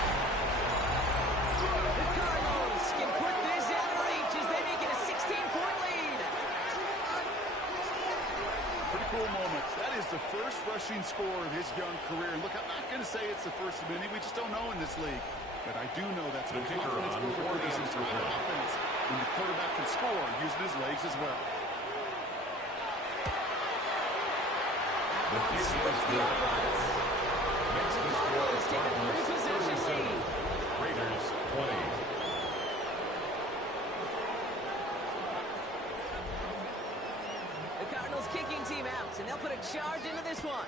The Cardinals can put this out of reach as they make it a 16-point lead. Pretty cool moment. That is the first rushing score of his young career. Look, I'm not going to say it's the first of many. We just don't know in this league. But I do know that's The a kicker confidence on mover for this fourth and entire one. offense. When the quarterback can score using his legs as well. The kick is good. Makes the score Cardinals 37. Raiders 20. The Cardinals kicking team out, and they'll put a charge into this one.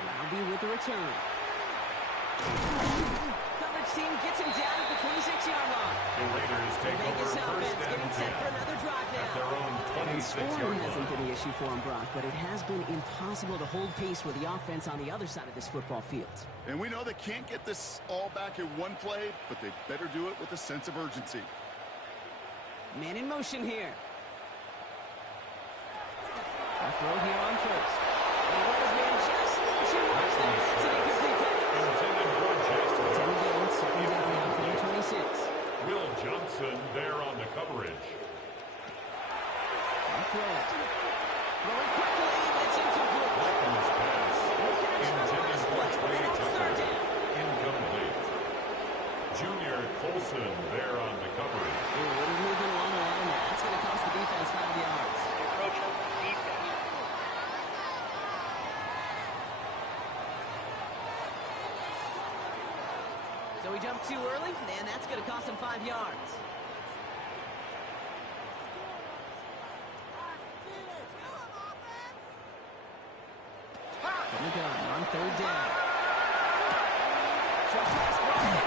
Roundy with the return. Coverage team gets him down at the 26-yard line. The Raiders take Vegas over offense first getting and set for 10 another drive at their now. own And scoring 26-yard hasn't line. been the issue for him, Brock, but it has been impossible to hold pace with the offense on the other side of this football field. And we know they can't get this all back in one play, but they better do it with a sense of urgency. Man in motion here. A throw here on first. And he let his man just too much there. It's an incomplete pass. Intended for just 10 again, second down now for the 26. Will Johnson there on the coverage. On throw it. Throwing quickly, it's incomplete. Weapons pass. No connection on the Intended last for play, but Trey it's third Tucker. down. Incomplete. Wilson there on the coverage. A little movement along the line there. That's going to cost the defense 5 yards. Encroachment defense. So he jumped too early, and that's going to cost him 5 yards. From the gun on 3rd down. Short pass brought in.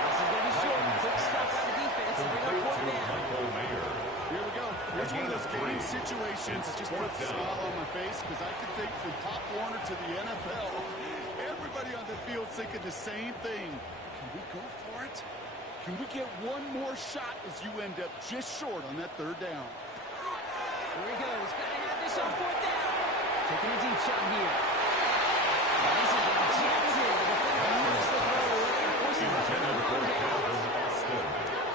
This is going to be short. Quick stop by the defense to bring up 4th down. Michael Mayer. Here we go. Here's one of those game situations that just puts a smile on my face because I can think from Pop Warner to the NFL, everybody on the field thinking the same thing. Can we go for it? Can we get one more shot as you end up just short on that 3rd down? Here he goes. Got to have this on 4th down. Taking a deep shot here. This is rejected. The defender missed the throw away and forces the turnover down.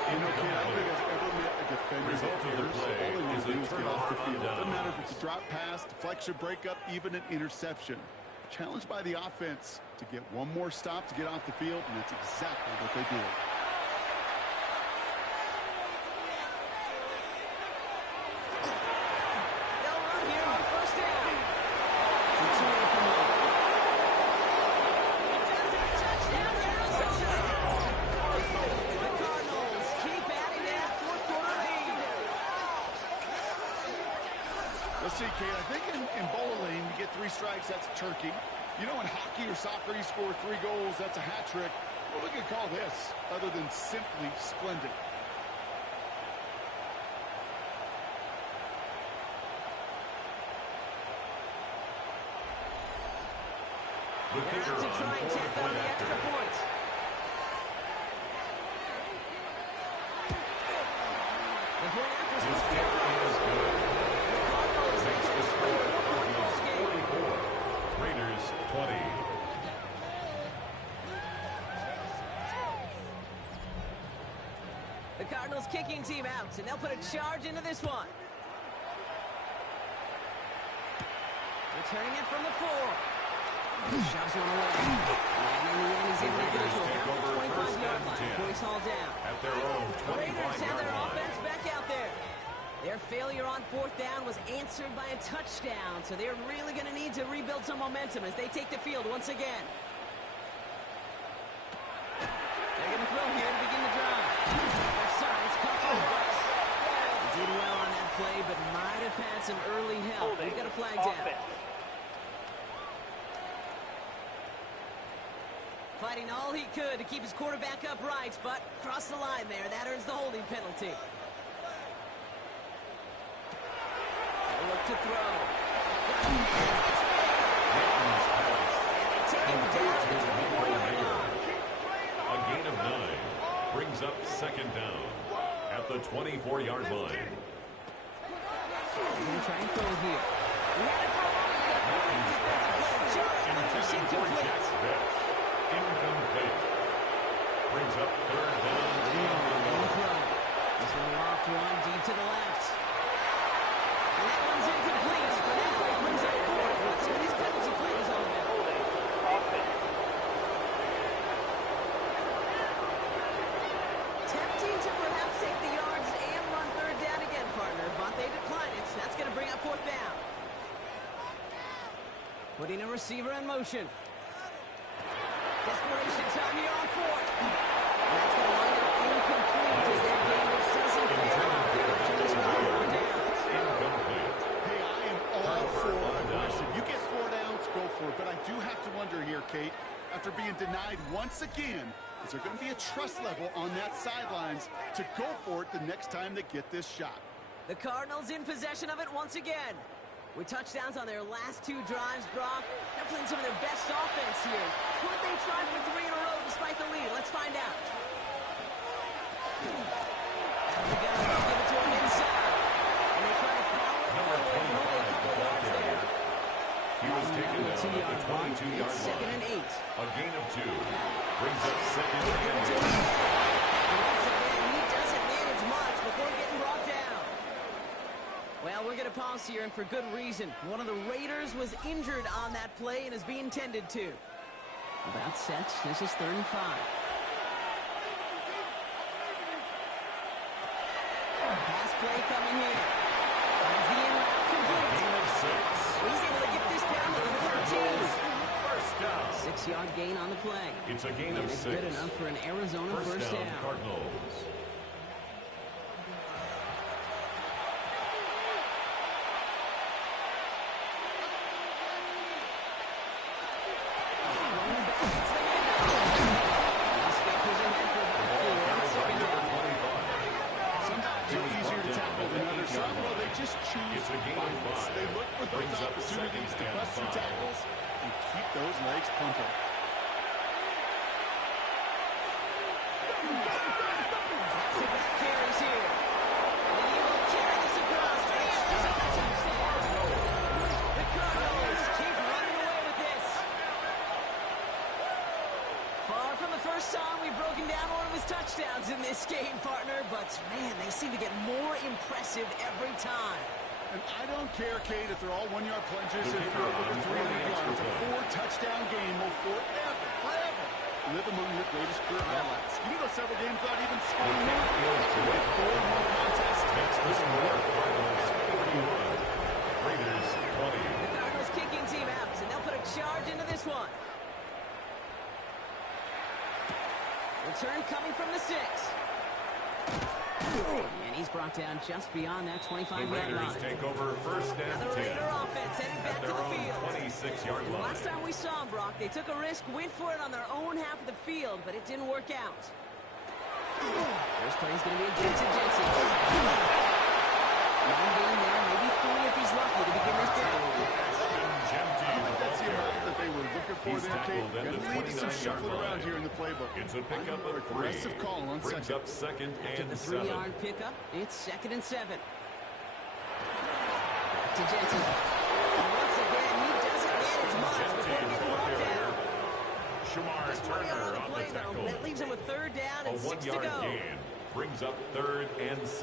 You know, Ken, I don't think I've ever met a defender that Result of the cares. play All they want is to a do is get off the turnover field. on Doesn't matter downs. if it's a drop pass, deflection, breakup, even an interception. Challenged by the offense to get one more stop to get off the field, and that's exactly what they did. They'll run here on 1st down. It's away from home. He does it. Touchdown, Arizona. The Cardinals keep adding to that 4th quarter lead. Let's see, Kate. I think in bowling, you get 3 strikes, that's a turkey. You know, in hockey or soccer, you score 3 goals, that's a hat trick. What we could call this other than simply splendid? The They're kicker out to on try and tack on the extra point. The point after is supposed to be a point. The Cardinals, they can score a 4-point ball game. 44. Raiders 20. The Cardinals kicking team out, and they'll put a charge into this one. Returning it from the 4. Shoves one away. And in the end, he's able to get it to about the 25-yard line before he's hauled down. At their own The Raiders have 25-yard their line. offense back out there. Their failure on 4th down was answered by a touchdown, so they're really going to need to rebuild some momentum as they take the field once again. They're going to throw here to begin the drive. Left side, it's caught by Rice. He did well on that play, but might have had some early help. Holding. We've got a flag down. Offense. Fighting all he could to keep his quarterback upright, but crossed the line there. That earns the holding penalty. They'll look to throw. And they take him down to the 24-yard line. A gain of 9 brings up 2nd down at the 24-yard line. They're going to try and throw here. He had it for a long defensive play. Jarrett, but it's incomplete. Incomplete. Brings up 3rd down. He's going to loft one deep to the left. And that one's incomplete. For now, he brings up 4th. Let's see what these penalty plays on there. Holding. Offense. Tempting to perhaps take the yards and run 3rd down again, partner, but they decline it. So that's going to bring up 4th down. Putting a receiver in motion. Desperation time here on 4th. And that's going to wind up incomplete as that game doesn't pay off. They're going to turn this one over on downs. Incomplete. Hey, I am all for aggression. You get 4 downs, go for it. But I do have to wonder here, Kate, after being denied once again, is there going to be a trust level on that sidelines to go for it the next time they get this shot? The Cardinals in possession of it once again. With touchdowns on their last 2 drives, Brock, they're playing some of their best offense here. Could they try for 3 in a row despite the lead? Let's find out. Out the gun, they'll give it to him inside. And they try to power it Number forward, but only a couple of yards there. He was taken down at the 22-yard It's 2nd line. and 8. A gain of 2 brings up 2nd Give it to and him again. And once again, he doesn't manage much before getting brought down. Well, we're going to pause here, and for good reason. One of the Raiders was injured on that play and is being tended to. About set. This is 3rd and 5. 6-yard gain on the play. It's a gain And of it's 6. good enough for an Arizona first down. Cardinals. Just choose It's a gain of violence. 5. They look for those Brings up opportunities to 2nd and bust through 5. tackles and keep those legs pumping. Back-to-back carries here. And he will carry this across. Touchdown. The Cardinals keep running away with this. Far from the first time we've broken down one of his touchdowns in this game, partner, but man, they seem to get more impressive every time. And I don't care, Kate, if they're all one-yard plunges and throw over 300 yards. A 4-touchdown game will forever live among your greatest career highlights. You can go several games without even scoring one. With 4 more contests, That's the score. Cardinals 41. Raiders 20. The Cardinals kicking team out, and they'll put a charge into this one. Return coming from the 6. And he's brought down just beyond that The 25-yard Raiders line. take over first and Another 10. Raider offense heading back At to their the own field. 26-yard And line. last time we saw them, Brock, they took a risk, went for it on their own half of the field, but it didn't work out. First play is going to be against Jensen. Long game there, maybe 3 if he's lucky to begin this drive. that's the amount that they were looking for He's there, Kate. tackled at Going the to lead to some 29-yard shuffling line. around here in the playbook. It's a pickup of 3. Aggressive call on Brings second. up 2nd After and the 7. 3-yard pickup, it's 2nd and 7. Back to Jensen. And once again, he doesn't manage much before getting brought down. Shamar Just one yard Turner on the on play, the though. tackle. That leaves him with 3rd down A and 6 to 1-yard go. gain brings up 3rd and 6.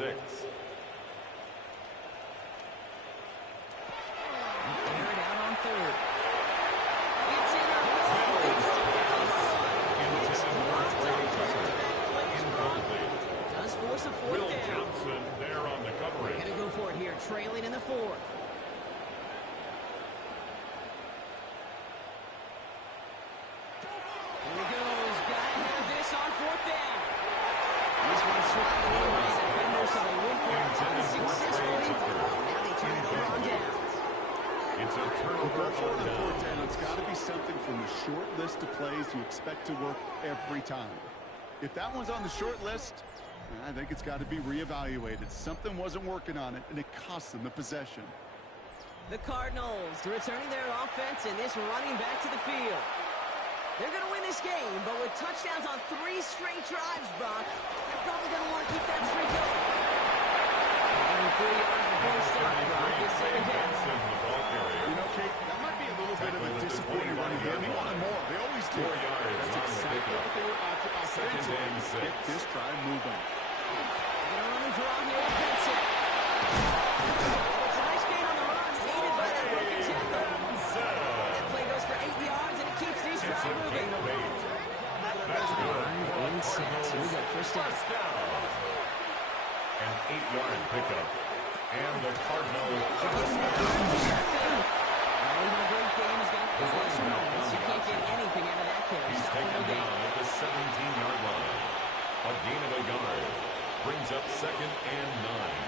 Air it out on 3rd. It's in the middle. It's dropped on back-to-back plays, Brock. Incomplete. Does force a 4th Will down. Johnson there on the They're coverage. going to go for it here, trailing in the 4th. Here he goes. Got to have this on 4th down. This one swatted away by his defender, so they went for it unsuccessfully. And now they turn it over on downs. It's a Go turnover for it on on 4th down. down. It's got to be something from the short list of plays you expect to work every time. If that one's on the short list, I think it's got to be reevaluated. Something wasn't working on it, and it cost them the possession. The Cardinals returning their offense and this running back to the field. They're going to win this game, but with touchdowns on 3 straight drives, Brock, they're probably going to want to keep that streak going. They're 4 yards before the start, Brock. It's 2nd down. Johnson, the ball carrier. You know, Kate, that might be a little bit of a disappointing running game. He wanted more. They always do. 4 yards That's on the exactly pickup. what they were after. 2nd and 6. Get this drive moving. They're going to run and draw here with Benson. It's a nice gain on the run, aided by that broken tackle. That play goes for 8 yards, and it keeps these It's a drive moving. gain of 8. That's good. And 6. Here we go, first down. First down. An 8-yard pickup. And the Cardinals. Even a great game is going to have closer moments. You can't get anything out of that carry. He's Stop for taken no gain. down at the 17-yard line. A gain of a yard brings up 2nd and 9.